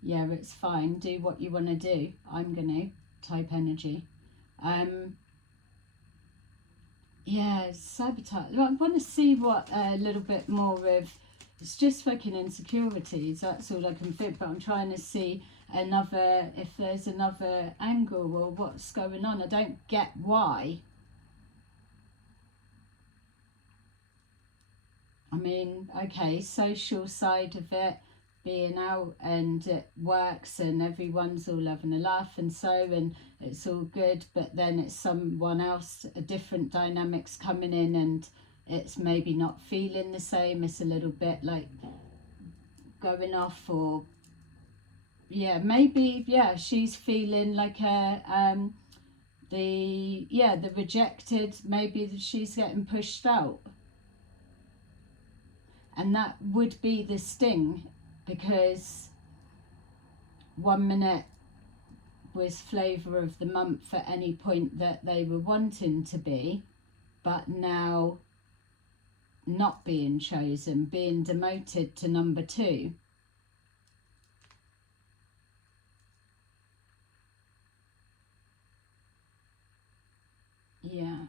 yeah, it's fine, do what you want to do, I'm gonna type energy. Yeah, sabotage. I want to see what a little bit more of, it's just fucking insecurities, that's all I can think, but I'm trying to see another, if there's another angle or what's going on. I don't get why. I mean, okay, social side of it, being out and it works and everyone's all having a laugh and so, and it's all good, but then it's someone else, a different dynamics coming in, and it's maybe not feeling the same. It's a little bit like going off, or yeah, maybe, yeah, she's feeling like the rejected, maybe she's getting pushed out, and that would be the sting, because 1 minute was flavour of the month at any point that they were wanting to be, but now not being chosen, being demoted to number 2. Yeah.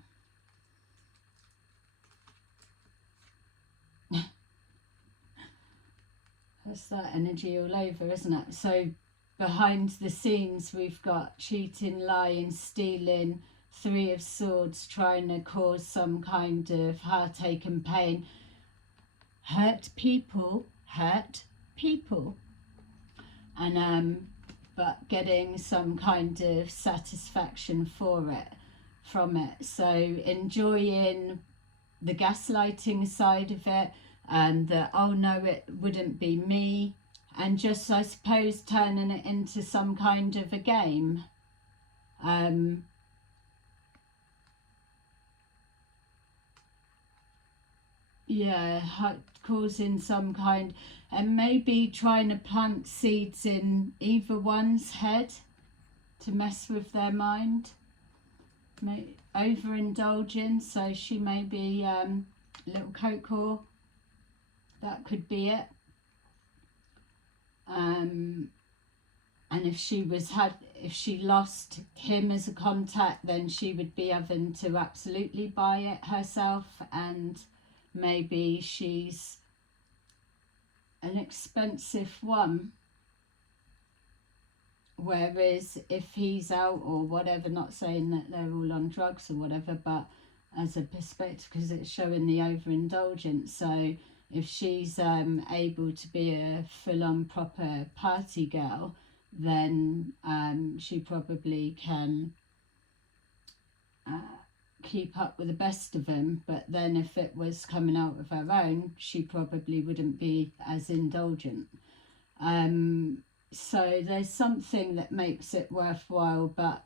That's that energy all over, isn't it? So behind the scenes, we've got cheating, lying, stealing, Three of Swords, trying to cause some kind of heartache and pain. Hurt people. And but getting some kind of satisfaction from it. So enjoying the gaslighting side of it, and that, oh no, it wouldn't be me, and just, I suppose, turning it into some kind of a game. Yeah, causing some kind, and maybe trying to plant seeds in either one's head to mess with their mind. Overindulging, so she may be a little coke whore. That could be it. And if she lost him as a contact, then she would be having to absolutely buy it herself, and maybe she's an expensive one. Whereas if he's out or whatever, not saying that they're all on drugs or whatever, but as a perspective, because it's showing the overindulgence. So if she's able to be a full-on proper party girl, then she probably can keep up with the best of them. But then if it was coming out of her own, she probably wouldn't be as indulgent. So there's something that makes it worthwhile, but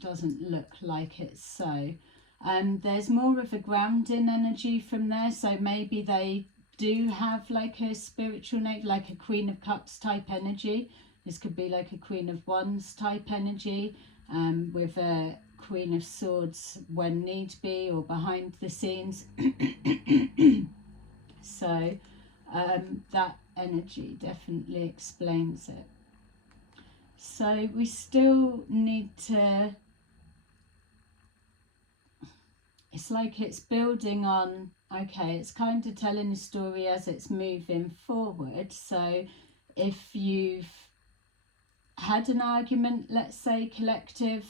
doesn't look like it's so. There's more of a grounding energy from there, so maybe they do have like a spiritual nature, like a Queen of Cups type energy. This could be like a Queen of Wands type energy, with a Queen of Swords when need be, or behind the scenes. So that energy definitely explains it. So we still need to, it's like it's building on, okay, it's kind of telling the story as it's moving forward. So if you've had an argument, let's say collective,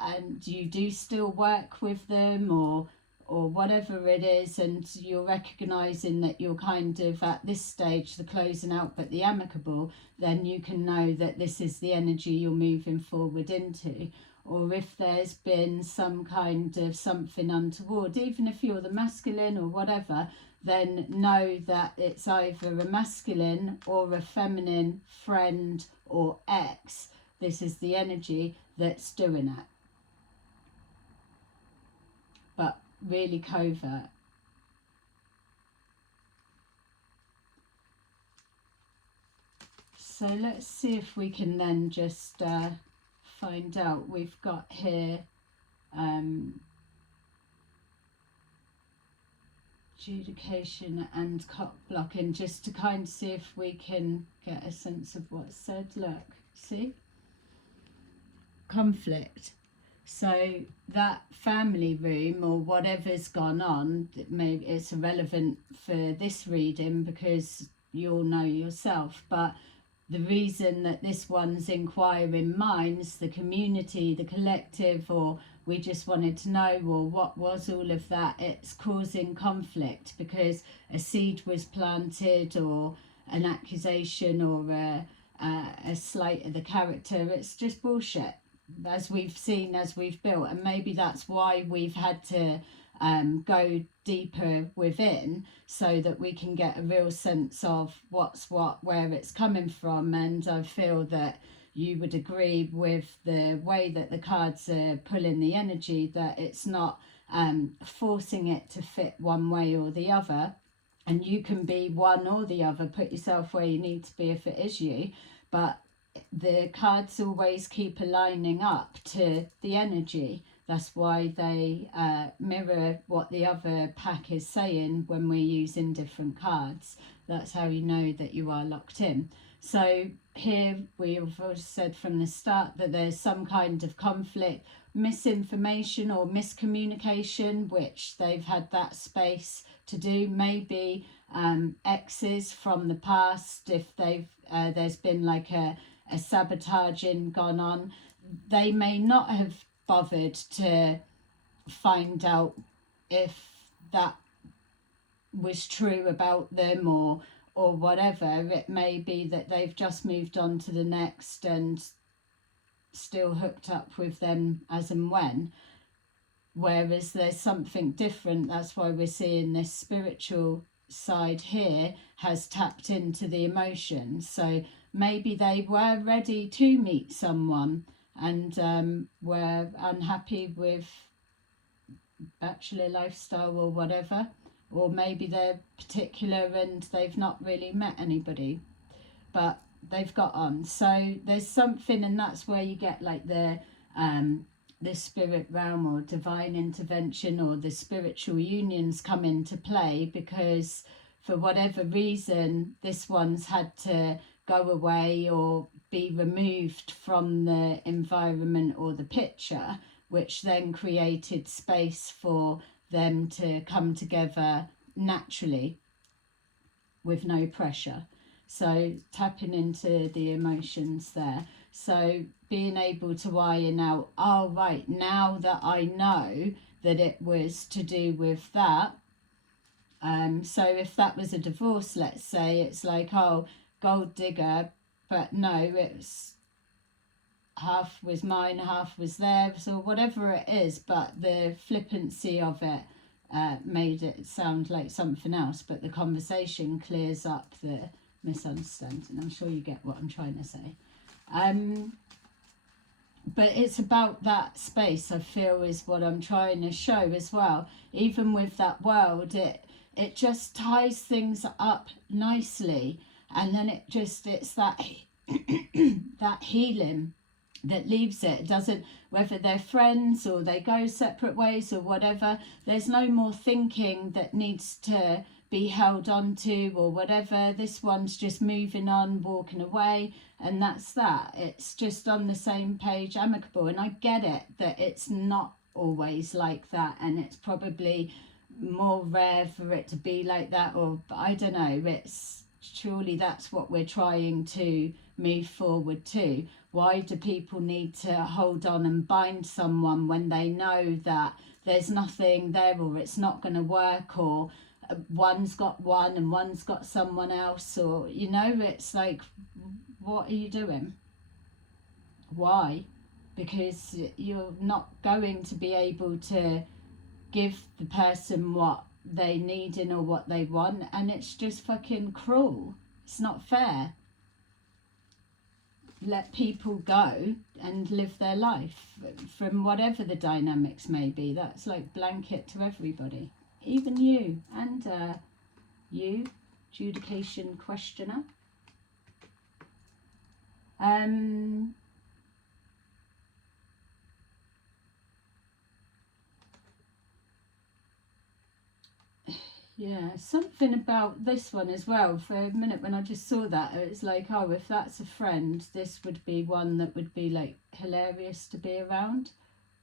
and you do still work with them, or whatever it is, and you're recognizing that you're kind of at this stage, the closing out but the amicable, then you can know that this is the energy you're moving forward into. Or if there's been some kind of something untoward, even if you're the masculine or whatever, then know that it's either a masculine or a feminine friend or ex. This is the energy that's doing it. But really covert. So let's see if we can then just find out. We've got here adjudication and cock blocking, just to kind of see if we can get a sense of what's said. Look, see? Conflict. So that family room or whatever's gone on, maybe it's irrelevant for this reading because you'll know yourself, but the reason that this one's inquiring minds, the community, the collective, or we just wanted to know, or what was all of that, it's causing conflict because a seed was planted, or an accusation, or a slight of the character. It's just bullshit, as we've seen, as we've built. And maybe that's why we've had to go deeper within, so that we can get a real sense of what's what, where it's coming from. And I feel that you would agree with the way that the cards are pulling the energy, that it's not forcing it to fit one way or the other, and you can be one or the other, put yourself where you need to be if it is you, but the cards always keep aligning up to the energy. That's why they mirror what the other pack is saying when we're using different cards. That's how you know that you are locked in. So here we've said from the start that there's some kind of conflict, misinformation or miscommunication, which they've had that space to do. Maybe exes from the past, if they've there's been like a sabotaging gone on, they may not have bothered to find out if that was true about them or whatever. It may be that they've just moved on to the next and still hooked up with them as and when, whereas there's something different. That's why we're seeing this spiritual side here has tapped into the emotions. So maybe they were ready to meet someone and were unhappy with bachelor lifestyle or whatever, or maybe they're particular and they've not really met anybody, but they've got on. So there's something, and that's where you get like the spirit realm or divine intervention or the spiritual unions come into play, because for whatever reason this one's had to go away or be removed from the environment or the picture, which then created space for them to come together naturally with no pressure. So tapping into the emotions there. So being able to iron out, oh right, now that I know that it was to do with that. So if that was a divorce, let's say, it's like, oh, gold digger, but no, it's half was mine, half was theirs, or whatever it is, but the flippancy of it made it sound like something else, but the conversation clears up the misunderstanding. I'm sure you get what I'm trying to say. But it's about that space, I feel, is what I'm trying to show as well. Even with that world, it just ties things up nicely, and then it's that that healing that leaves it. It doesn't, whether they're friends or they go separate ways or whatever, there's no more thinking that needs to be held on to or whatever. This one's just moving on, walking away, and that's that. It's just on the same page, amicable. And I get it that it's not always like that, and it's probably more rare for it to be like that, or I don't know, it's surely that's what we're trying to move forward to. Why do people need to hold on and bind someone when they know that there's nothing there, or it's not going to work, or one's got one and one's got someone else, or, you know, it's like, what are you doing? Why? Because you're not going to be able to give the person what they need or what they want, and it's just fucking cruel. It's not fair. Let people go and live their life from whatever the dynamics may be. That's like blanket to everybody, even you, and you, adjudication questioner. Yeah, something about this one as well. For a minute when I just saw that, it was like, oh, if that's a friend, this would be one that would be like hilarious to be around.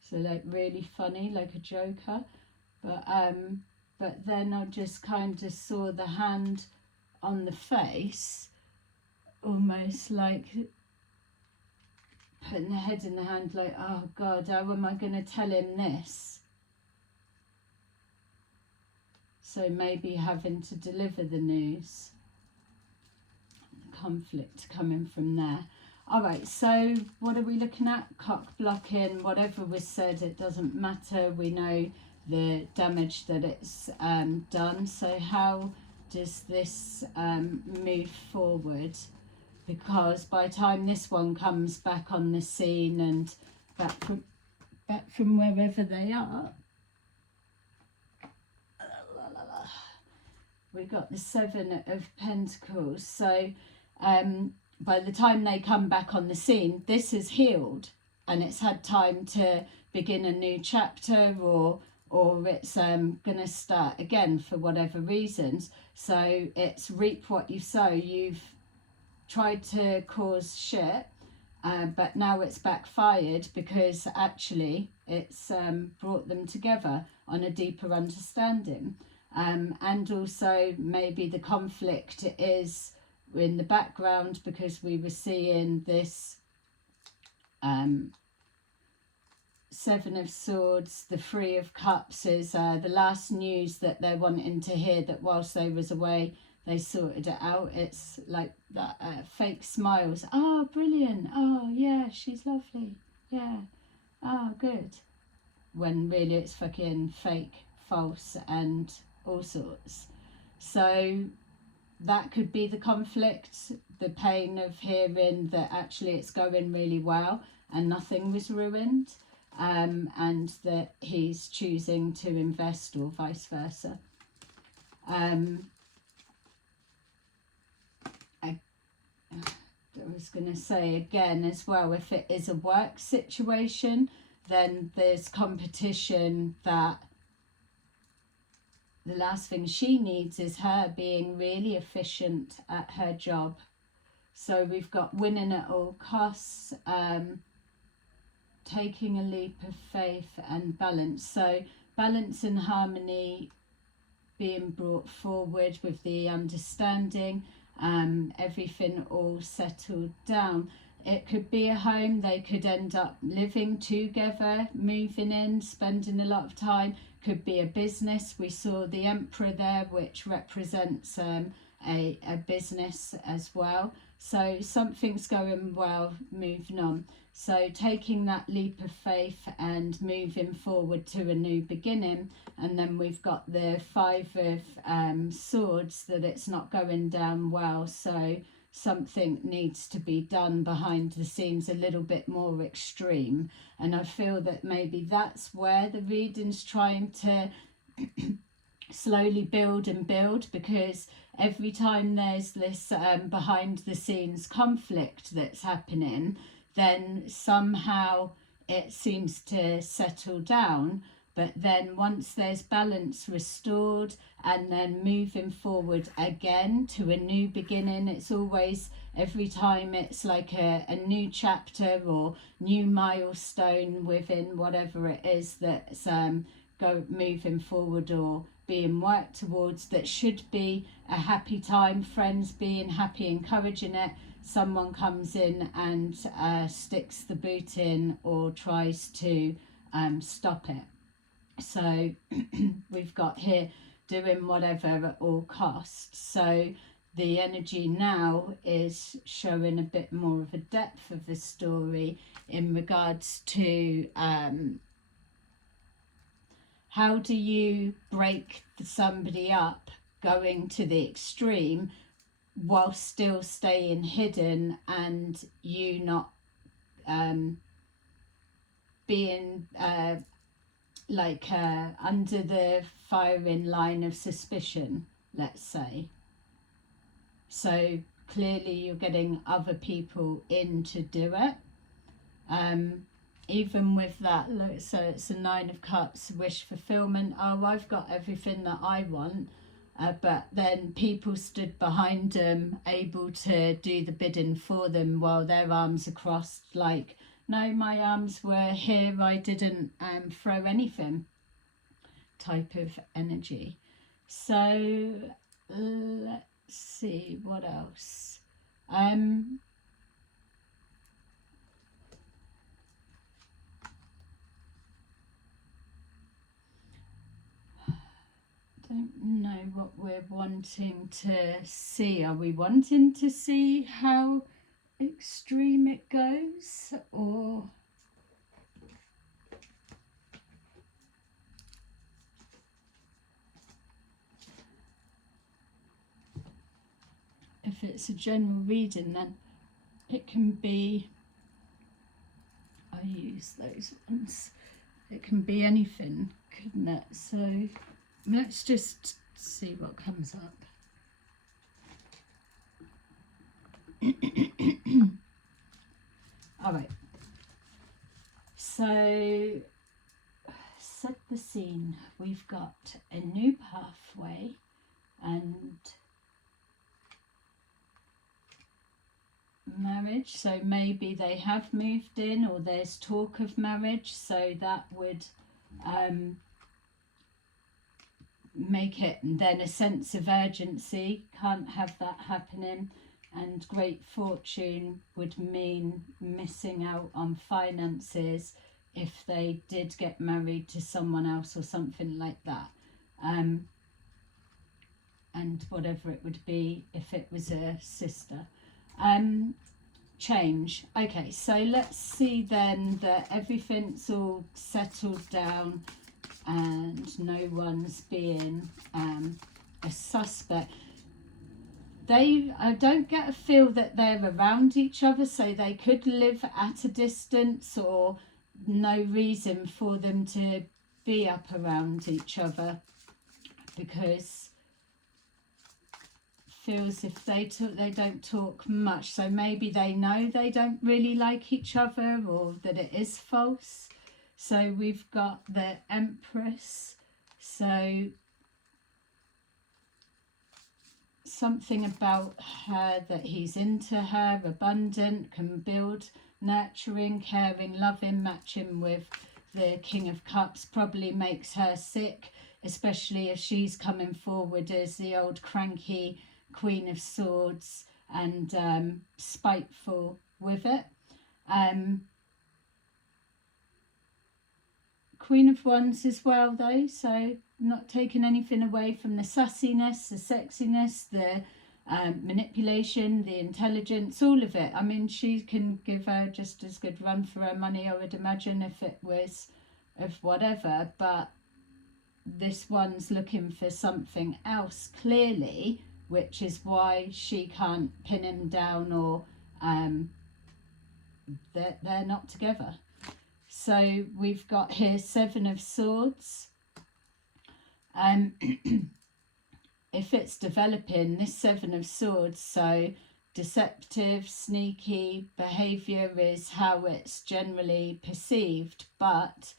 So like really funny, like a joker. But then I just kind of saw the hand on the face, almost like putting the head in the hand, like, oh God, how am I going to tell him this? So maybe having to deliver the news. Conflict coming from there. All right, so what are we looking at? Cock blocking, whatever was said, it doesn't matter. We know the damage that it's done. So how does this move forward? Because by the time this one comes back on the scene and back from wherever they are, we got the Seven of Pentacles. So by the time they come back on the scene, this is healed and it's had time to begin a new chapter, or it's going to start again for whatever reasons. So it's reap what you sow. You've tried to cause shit, but now it's backfired because actually it's brought them together on a deeper understanding. And also maybe the conflict is in the background because we were seeing this Seven of Swords, the Three of Cups is the last news that they're wanting to hear, that whilst they was away they sorted it out. It's like that fake smiles. Oh, brilliant. Oh, yeah, she's lovely. Yeah. Oh, good. When really it's fucking fake, false, and all sorts. So that could be the conflict, the pain of hearing that actually it's going really well and nothing was ruined, and that he's choosing to invest or vice versa. I was going to say again as well, if it is a work situation, then there's competition that the last thing she needs is her being really efficient at her job. So we've got winning at all costs, taking a leap of faith, and balance. So balance and harmony being brought forward with the understanding, everything all settled down. It could be a home, they could end up living together, moving in, spending a lot of time. Could be a business. We saw the Emperor there, which represents a business as well. So something's going well, moving on. So taking that leap of faith and moving forward to a new beginning. And then we've got the Five of Swords, that it's not going down well. So something needs to be done behind the scenes, a little bit more extreme. And I feel that maybe that's where the reading's trying to slowly build and build, because every time there's this behind the scenes conflict that's happening, then somehow it seems to settle down. But then once there's balance restored and then moving forward again to a new beginning, it's always, every time it's like a new chapter or new milestone within whatever it is that's moving forward or being worked towards, that should be a happy time, friends being happy, encouraging it. Someone comes in and sticks the boot in or tries to stop it. So we've got here doing whatever at all costs. So the energy now is showing a bit more of a depth of the story in regards to how do you break somebody up going to the extreme while still staying hidden, and you not being under the firing line of suspicion, let's say. So clearly you're getting other people in to do it. Even with that, look, so it's a Nine of Cups, wish fulfillment. Oh, I've got everything that I want. But then people stood behind them, able to do the bidding for them while their arms are crossed, like, no, my arms were here, I didn't throw anything, type of energy. So let's see what else. Don't know what we're wanting to see. Are we wanting to see how extreme it goes, or if it's a general reading, then it can be, I use those ones, it can be anything, couldn't it? So let's just see what comes up. All right, so set the scene. We've got a new pathway, and marriage, so maybe they have moved in, or there's talk of marriage, so that would make it then a sense of urgency. Can't have that happening. And great fortune would mean missing out on finances if they did get married to someone else or something like that. And whatever it would be if it was a sister. Change. Okay, so let's see then that everything's all settled down and no one's being a suspect. I don't get a feel that they're around each other, so they could live at a distance, or no reason for them to be up around each other, because feels if they don't talk much, so maybe they know they don't really like each other, or that it is false. So we've got the Empress, so something about her, that he's into her, abundant, can build, nurturing, caring, loving, matching with the King of Cups, probably makes her sick, especially if she's coming forward as the old cranky Queen of Swords and spiteful with it. Queen of Wands as well though, so not taking anything away from the sassiness, the sexiness, the manipulation, the intelligence, all of it. I mean, she can give her just as good run for her money, I would imagine, if it was of whatever, but this one's looking for something else clearly, which is why she can't pin him down, or they're not together. So we've got here Seven of Swords. If it's developing, this Seven of Swords, so deceptive, sneaky behaviour is how it's generally perceived, but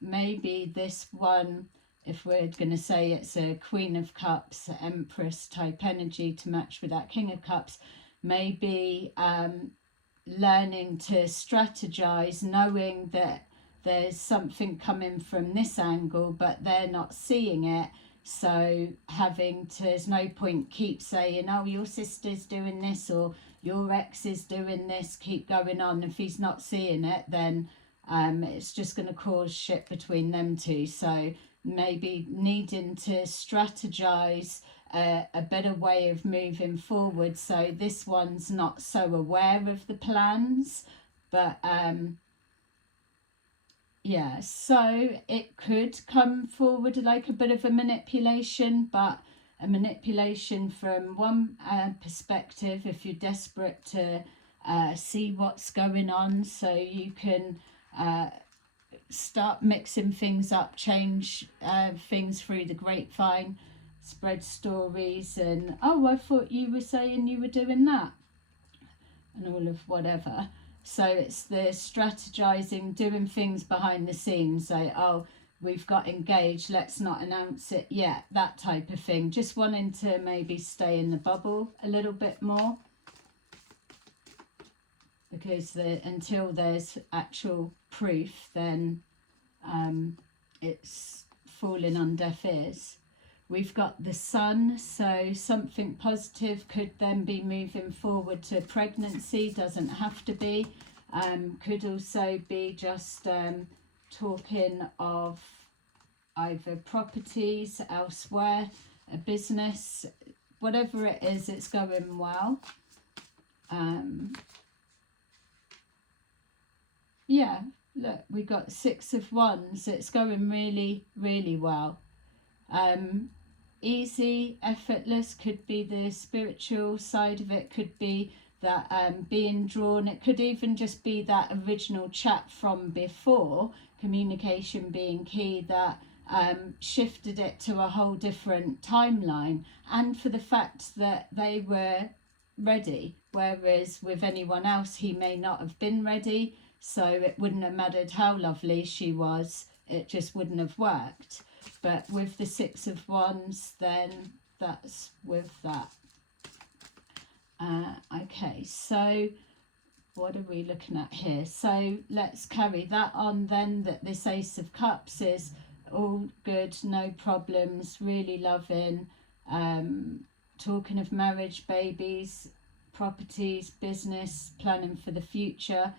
maybe this one, if we're going to say it's a Queen of Cups, Empress type energy to match with that King of Cups, maybe learning to strategize, knowing that there's something coming from this angle, but they're not seeing it. So having to, there's no point keep saying, oh, your sister's doing this, or your ex is doing this, keep going on. If he's not seeing it, then it's just going to cause shit between them two. So maybe needing to strategize a better way of moving forward, so this one's not so aware of the plans, but yeah, so it could come forward like a bit of a manipulation, but a manipulation from one perspective, if you're desperate to see what's going on, so you can start mixing things up, change things through the grapevine, spread stories, and oh, I thought you were saying you were doing that, and all of whatever. So it's the strategizing, doing things behind the scenes, say, oh, we've got engaged, let's not announce it yet, that type of thing. Just wanting to maybe stay in the bubble a little bit more, because until there's actual proof, then it's falling on deaf ears. We've got the Sun, so something positive could then be moving forward to pregnancy, doesn't have to be. Could also be just talking of either properties elsewhere, a business, whatever it is, it's going well. Yeah, look, we got Six of Wands, it's going really, really well. Easy, effortless, could be the spiritual side of it, could be that being drawn, it could even just be that original chat from before, communication being key, that shifted it to a whole different timeline, and for the fact that they were ready, whereas with anyone else he may not have been ready, so it wouldn't have mattered how lovely she was, it just wouldn't have worked. But with the Six of Wands, then that's with that. Okay, so what are we looking at here? So let's carry that on then, that this Ace of Cups is all good, no problems, really loving, talking of marriage, babies, properties, business, planning for the future,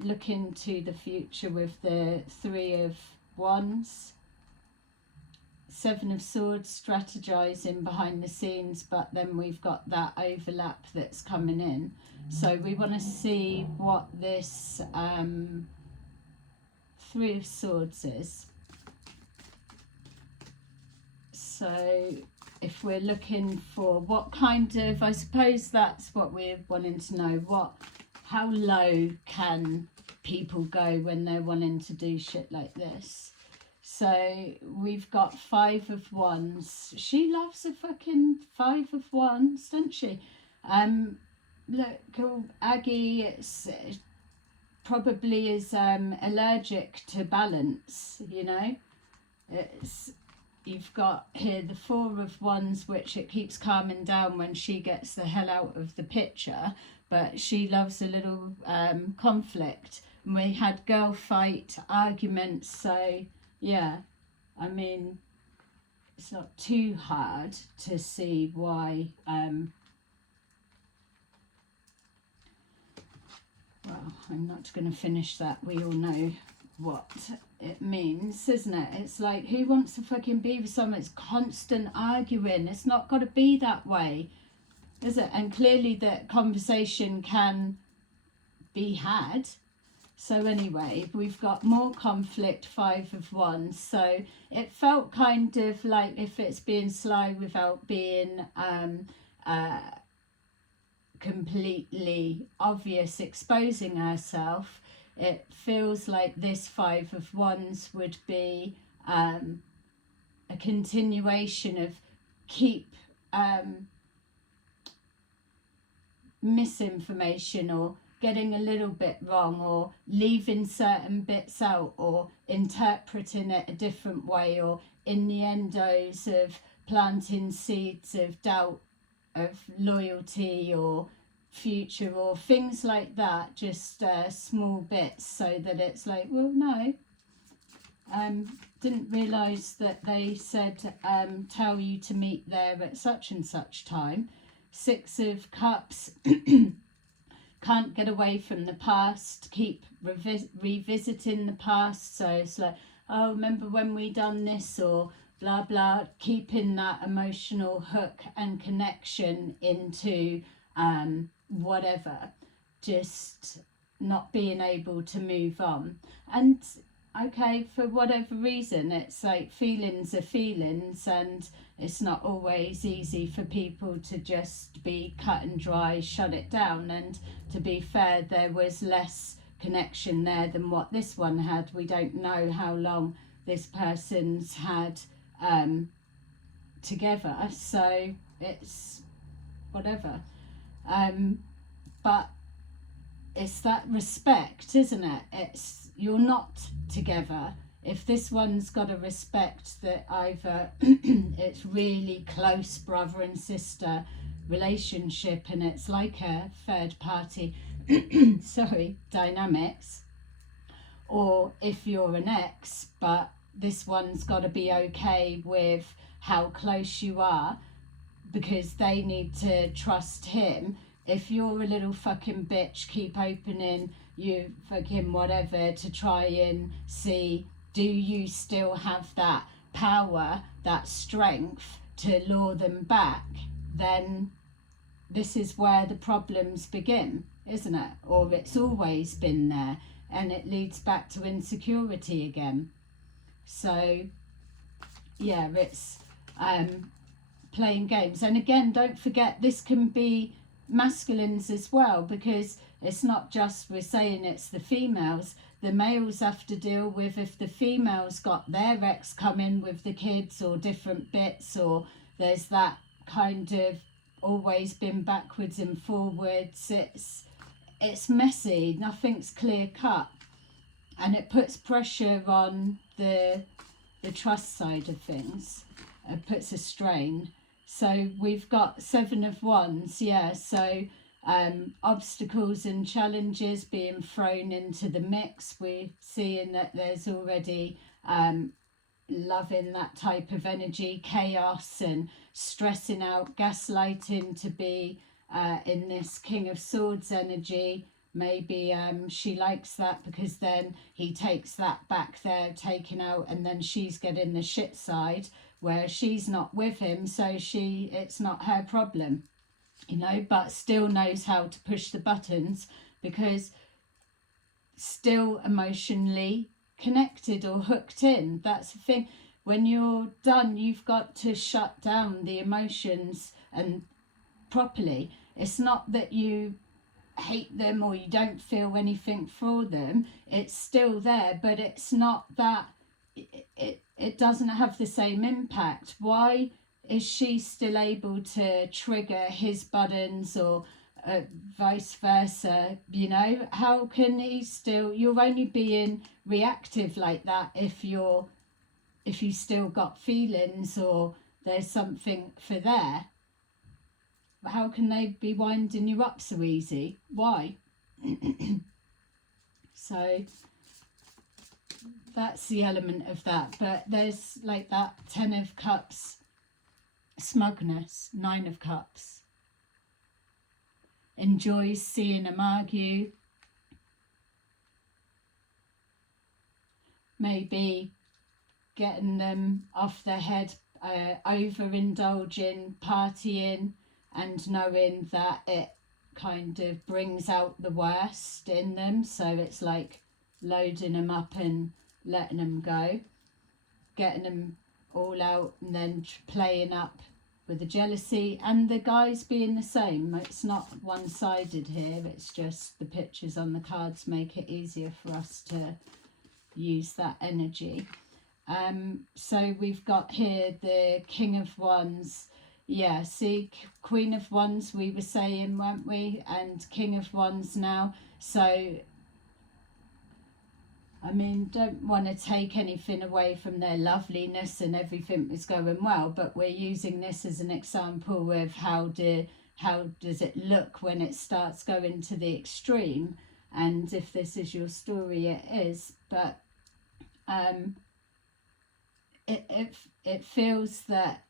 looking to the future with the Three of Wands, Seven of Swords, strategizing behind the scenes, but then we've got that overlap that's coming in. So we want to see what this Three of Swords is. So if we're looking for what kind of, I suppose that's what we're wanting to know, how low can people go when they're wanting to do shit like this? So we've got Five of Wands. She loves a fucking Five of Wands, doesn't she? Look, Aggie, it's probably is allergic to balance, you know. You've got here the Four of Wands, which it keeps calming down when she gets the hell out of the picture, but she loves a little conflict. And we had girl fight arguments, so yeah, I mean, it's not too hard to see why. Well, I'm not going to finish that. We all know what it means, isn't it? It's like, who wants to fucking be with someone that's constant arguing? It's not got to be that way, is it? And clearly that conversation can be had. So anyway, we've got more conflict, Five of Wands. So it felt kind of like, if it's being sly without being completely obvious, exposing herself, it feels like this Five of Wands would be a continuation of keep misinformation, or getting a little bit wrong, or leaving certain bits out, or interpreting it a different way, or innuendos of planting seeds of doubt, of loyalty or future, or things like that, just small bits, so that it's like, well, no, didn't realise that they said tell you to meet there at such and such time. Six of Cups, can't get away from the past, keep revisiting the past, so it's like, oh, remember when we done this, or blah blah, keeping that emotional hook and connection into whatever, just not being able to move on. And okay, for whatever reason, it's like feelings are feelings, and it's not always easy for people to just be cut and dry, shut it down. And to be fair, there was less connection there than what this one had. We don't know how long this person's had together, so it's whatever. But it's that respect, isn't it? It's, you're not together. If this one's got a respect that either it's really close brother and sister relationship, and it's like a third party sorry, dynamics, or if you're an ex, but this one's got to be okay with how close you are, because they need to trust him. If you're a little fucking bitch, keep opening you fucking whatever to try and see, do you still have that power, that strength to lure them back, then this is where the problems begin, isn't it? Or it's always been there, and it leads back to insecurity again. So yeah, it's playing games. And again, don't forget, this can be masculines as well, because it's not just, we're saying it's the females. The males have to deal with, if the females got their ex come in with the kids, or different bits, or there's that kind of always been backwards and forwards. It's messy, nothing's clear cut, and it puts pressure on the trust side of things. It puts a strain. So we've got 7 of Wands, yeah. So obstacles and challenges being thrown into the mix. We're seeing that there's already love in that type of energy, chaos and stressing out, gaslighting to be in this King of Swords energy. Maybe she likes that because then he takes that back there, taken out, and then she's getting the shit side where she's not with him, so it's not her problem, you know, but still knows how to push the buttons because still emotionally connected or hooked in. That's the thing. When you're done, you've got to shut down the emotions and properly. It's not that you hate them or you don't feel anything for them. It's still there, but it's not that it doesn't have the same impact. Why is she still able to trigger his buttons or vice versa? You know, how can he still? You're only being reactive like that if you still got feelings or there's something for there. But how can they be winding you up so easy? Why? So that's the element of that. But there's like that 10 of Cups, smugness, 9 of Cups. Enjoys seeing them argue. Maybe getting them off their head, overindulging, partying, and knowing that it kind of brings out the worst in them. So it's like loading them up and letting them go, getting them all out, and then playing up with the jealousy, and the guys being the same. It's not one-sided here, it's just the pictures on the cards make it easier for us to use that energy. So we've got here the King of Wands. Yeah, see, Queen of Wands we were saying, weren't we? And King of Wands now. So I mean, don't want to take anything away from their loveliness and everything was going well, but we're using this as an example of how does it look when it starts going to the extreme. And if this is your story, it is. But it feels that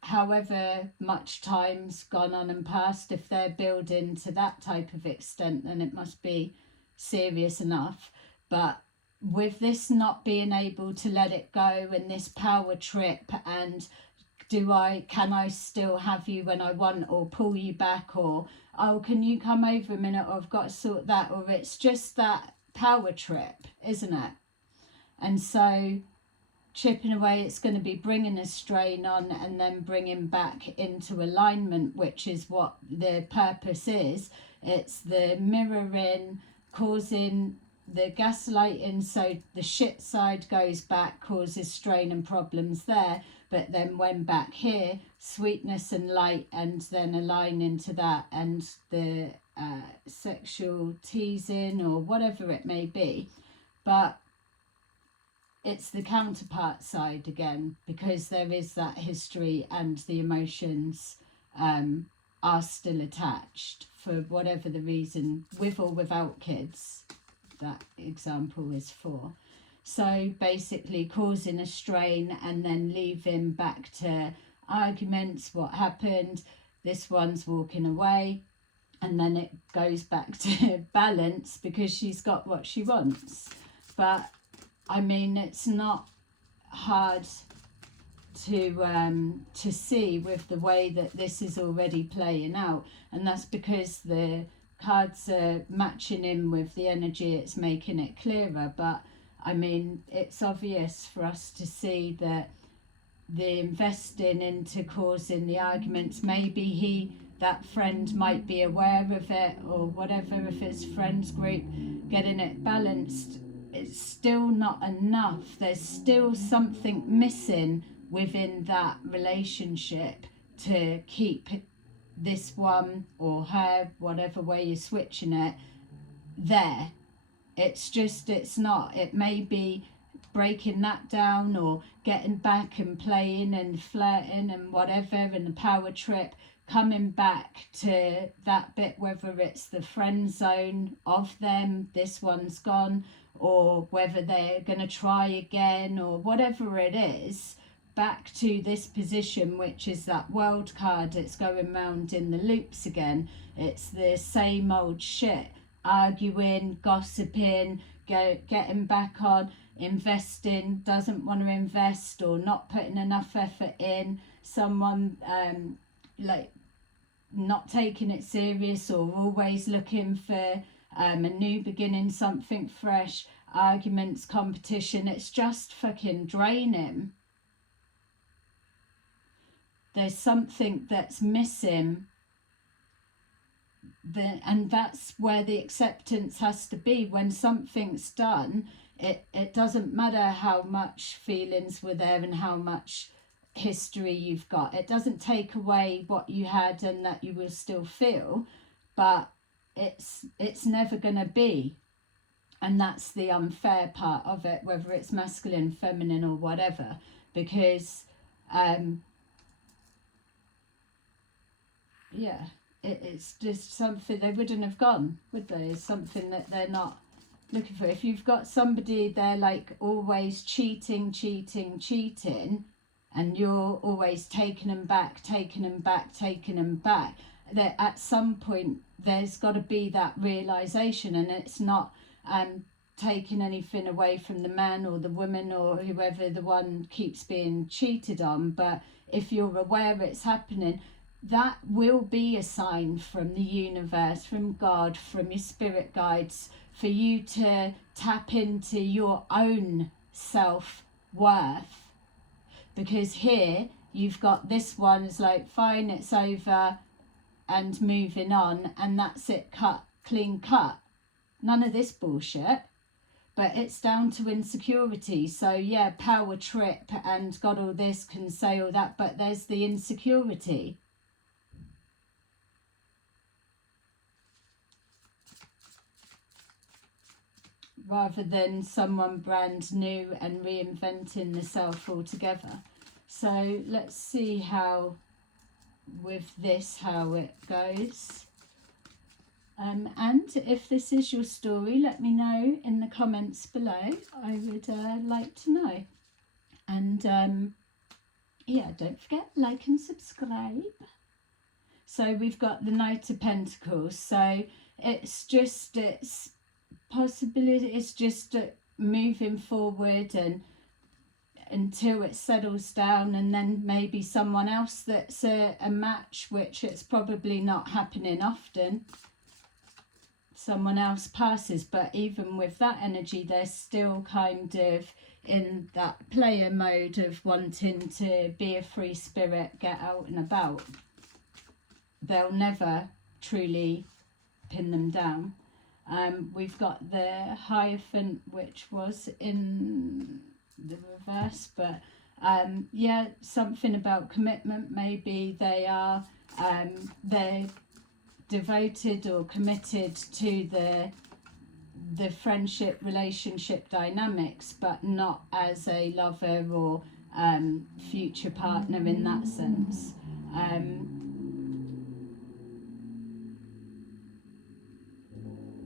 however much time's gone on and passed, if they're building to that type of extent, then it must be serious enough. But with this not being able to let it go and this power trip, and can I still have you when I want, or pull you back, or oh, can you come over a minute, or I've got to sort that, or it's just that power trip, isn't it? And so chipping away, it's going to be bringing a strain on and then bringing back into alignment, which is what the purpose is. It's the mirroring, causing the gaslighting, so the shit side goes back, causes strain and problems there, but then when back here, sweetness and light, and then align into that, and the sexual teasing or whatever it may be. But it's the counterpart side again, because there is that history and the emotions are still attached for whatever the reason, with or without kids. That example is for. So basically causing a strain and then leaving back to arguments, what happened, this one's walking away, and then it goes back to balance because she's got what she wants. But I mean, it's not hard to see with the way that this is already playing out, and that's because the cards are matching in with the energy. It's making it clearer. But I mean, it's obvious for us to see that the investing into causing the arguments, maybe that friend might be aware of it or whatever, if it's friends group, getting it balanced. It's still not enough. There's still something missing within that relationship to keep this one or her, whatever way you're switching it, there. It's just, it's not. It may be breaking that down, or getting back and playing and flirting and whatever, and the power trip, coming back to that bit, whether it's the friend zone of them, this one's gone, or whether they're going to try again, or whatever it is, back to this position, which is that World card. It's going round in the loops again. It's the same old shit, arguing, gossiping, getting back on, investing, doesn't want to invest, or not putting enough effort in, someone like not taking it serious, or always looking for a new beginning, something fresh, arguments, competition. It's just fucking draining. There's something that's missing, and that's where the acceptance has to be. When something's done, it doesn't matter how much feelings were there and how much history you've got. It doesn't take away what you had and that you will still feel, but it's never going to be. And that's the unfair part of it, whether it's masculine, feminine, or whatever, because yeah, it's just something they wouldn't have gone, would they? It's something that they're not looking for. If you've got somebody, they're like always cheating, and you're always taking them back, that at some point there's got to be that realization. And it's not taking anything away from the man or the woman or whoever the one keeps being cheated on, but if you're aware it's happening, that will be a sign from the universe, from God, from your spirit guides, for you to tap into your own self-worth. Because here you've got this one is like, fine, it's over and moving on, and that's it, clean cut. None of this bullshit. But it's down to insecurity. So yeah, power trip and got all this, can say all that, but there's the insecurity. Rather than someone brand new and reinventing the self altogether. So let's see how with this, how it goes. And if this is your story, let me know in the comments below. I would like to know. And yeah, don't forget, like and subscribe. So we've got the Knight of Pentacles. So it's possibility, it's just moving forward and until it settles down, and then maybe someone else that's a match, which it's probably not happening often. Someone else passes, but even with that energy, they're still kind of in that player mode of wanting to be a free spirit, get out and about. They'll never truly pin them down. We've got the Hierophant, which was in the reverse, but yeah, something about commitment. Maybe they are they're devoted or committed to the friendship relationship dynamics, but not as a lover or future partner in that sense.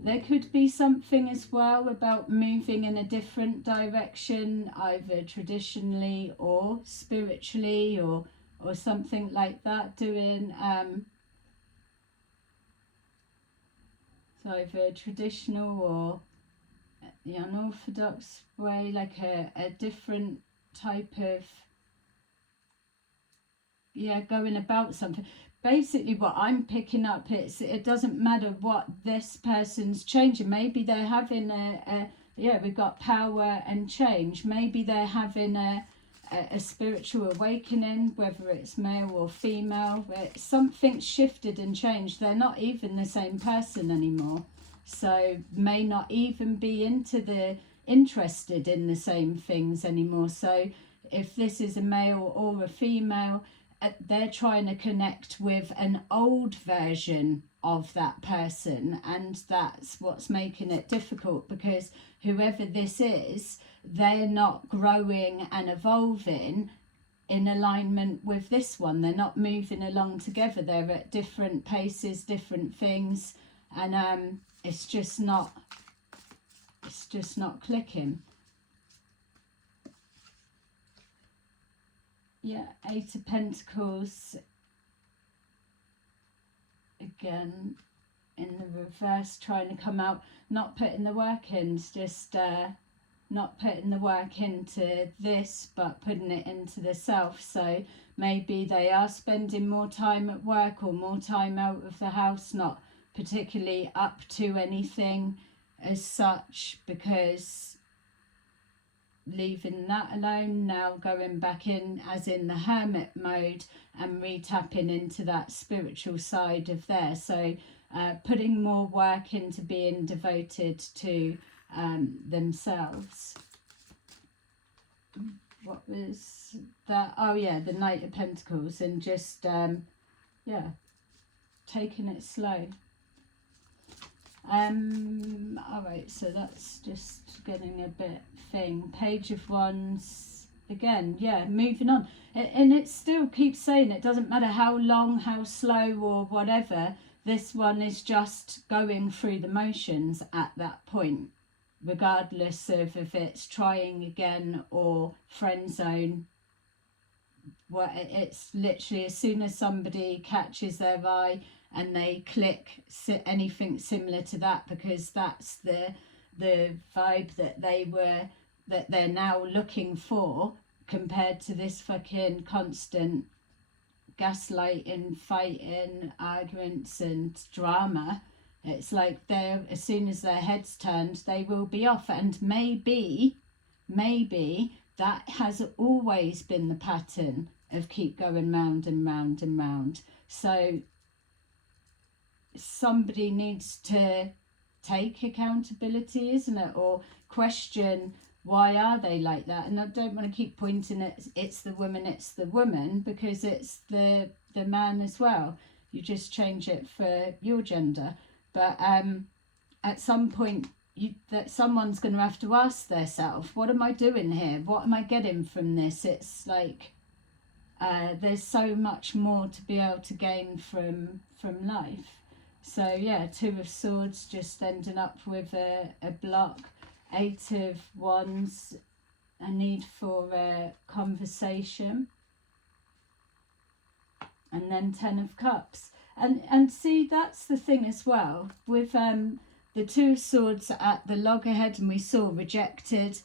There could be something as well about moving in a different direction, either traditionally or spiritually, or something like that, doing so either traditional or the unorthodox way, like a different type of, yeah, going about something. Basically what I'm picking up is it doesn't matter what this person's changing. Maybe they're having yeah, we've got power and change. Maybe they're having a spiritual awakening, whether it's male or female. Something's shifted and changed. They're not even the same person anymore. So may not even be interested in the same things anymore. So if this is a male or a female, they're trying to connect with an old version of that person, and that's what's making it difficult, because whoever this is, they're not growing and evolving in alignment with this one. They're not moving along together. They're at different paces, different things, and it's just not clicking. Yeah, Eight of Pentacles again in the reverse, trying to come out, not putting the work in, just not putting the work into this, but putting it into the self. So maybe they are spending more time at work or more time out of the house, not particularly up to anything as such, because leaving that alone, now going back in as in the hermit mode and re-tapping into that spiritual side of there. So putting more work into being devoted to themselves. What was that? Oh yeah, the Knight of Pentacles, and just yeah, taking it slow. All right, so that's just getting a bit thing. Page of Wands again, yeah, moving on, and it still keeps saying it doesn't matter how long, how slow, or whatever. This one is just going through the motions at that point, regardless of if it's trying again or friend zone. Well, it's literally as soon as somebody catches their eye and they click anything similar to that, because that's the vibe that they're now looking for, compared to this fucking constant gaslighting, fighting, arguments and drama. It's like as soon as their head's turned, they will be off. And maybe that has always been the pattern of keep going round and round and round. So somebody needs to take accountability, isn't it? Or question, why are they like that? And I don't want to keep pointing at it's the woman, because it's the man as well. You just change it for your gender. But at some point, that someone's going to have to ask themselves, what am I doing here? What am I getting from this? It's like there's so much more to be able to gain from life. So yeah, Two of Swords just ending up with a block. Eight of Wands, a need for a conversation. And then Ten of Cups. And see, that's the thing as well. With the Two of Swords at the loggerhead, and we saw rejected,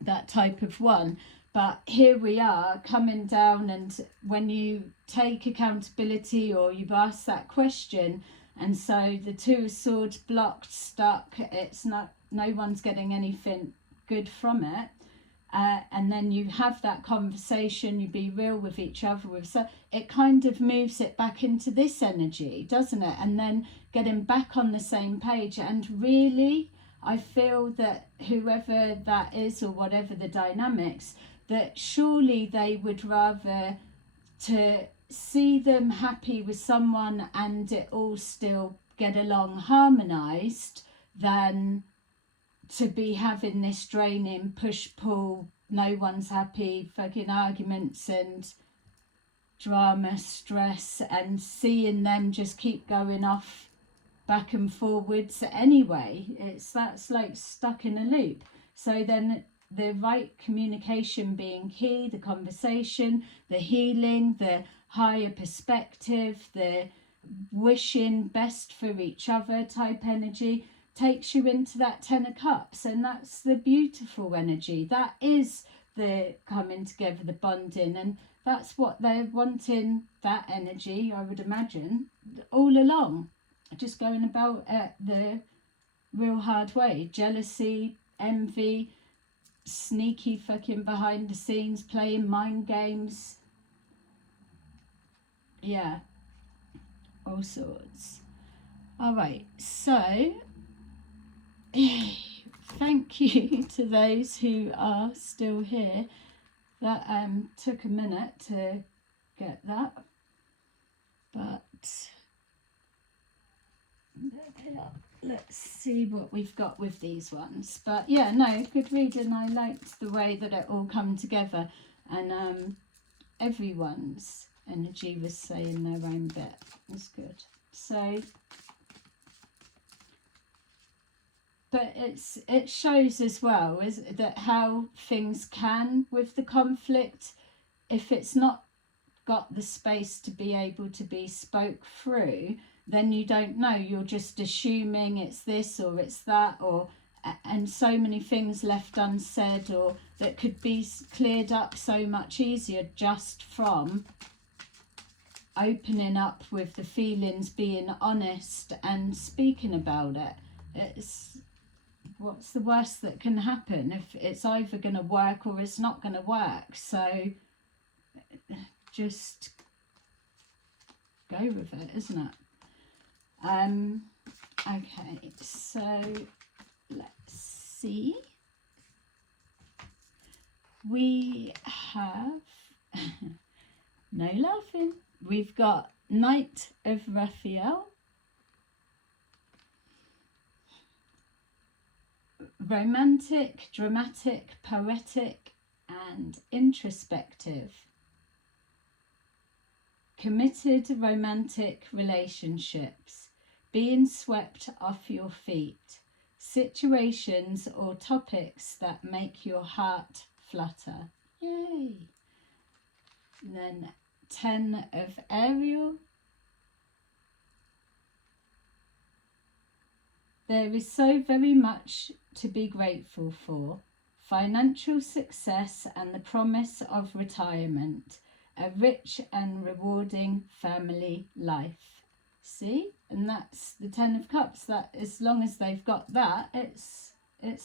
that type of one. But here we are coming down, and when you take accountability or you've asked that question, and so the Two of Swords blocked, stuck, it's not, no one's getting anything good from it. And then you have that conversation, you be real with each other, so it kind of moves it back into this energy, doesn't it? And then getting back on the same page. And really, I feel that whoever that is, or whatever the dynamics, that surely they would rather to see them happy with someone and it all still get along harmonized, than to be having this draining push-pull, no one's happy, fucking arguments and drama, stress, and seeing them just keep going off back and forwards anyway. That's like stuck in a loop. So then the right communication being key, the conversation, the healing, the higher perspective, the wishing best for each other type energy, takes you into that Ten of Cups. And that's the beautiful energy. That is the coming together, the bonding, and that's what they're wanting, that energy, I would imagine, all along, just going about it the real hard way. Jealousy, envy, sneaky fucking behind the scenes, playing mind games, yeah, all sorts. All right, so thank you to those who are still here. That took a minute to get that. But let's see what we've got with these ones. But yeah, no, good reading. I liked the way that it all come together, and everyone's energy was saying their own bit. It's good. So, but it shows as well is that how things can with the conflict, if it's not got the space to be able to be spoke through, then you don't know. You're just assuming it's this or it's that, or and so many things left unsaid, or that could be cleared up so much easier just from opening up with the feelings, being honest and speaking about it. It's what's the worst that can happen? If it's either going to work or it's not going to work. So just go with it, isn't it? Okay, so let's see. We have no laughing. We've got Knight of Raphael, romantic, dramatic, poetic, and introspective. Committed romantic relationships, being swept off your feet, situations or topics that make your heart flutter. Yay! And then 10 of Ariel. There is so very much to be grateful for. Financial success and the promise of retirement. A rich and rewarding family life. See? And that's the 10 of Cups. That as long as they've got that, it's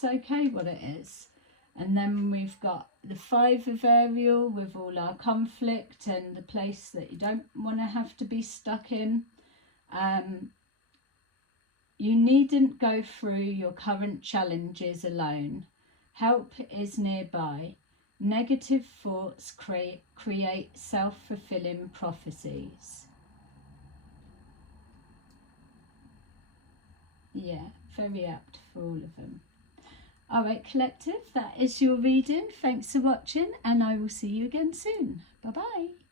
okay what it is. And then we've got the 5 of Ariel with all our conflict and the place that you don't want to have to be stuck in. You needn't go through your current challenges alone. Help is nearby. Negative thoughts create self-fulfilling prophecies. Yeah, very apt for all of them. All right, collective, that is your reading. Thanks for watching, and I will see you again soon. Bye-bye.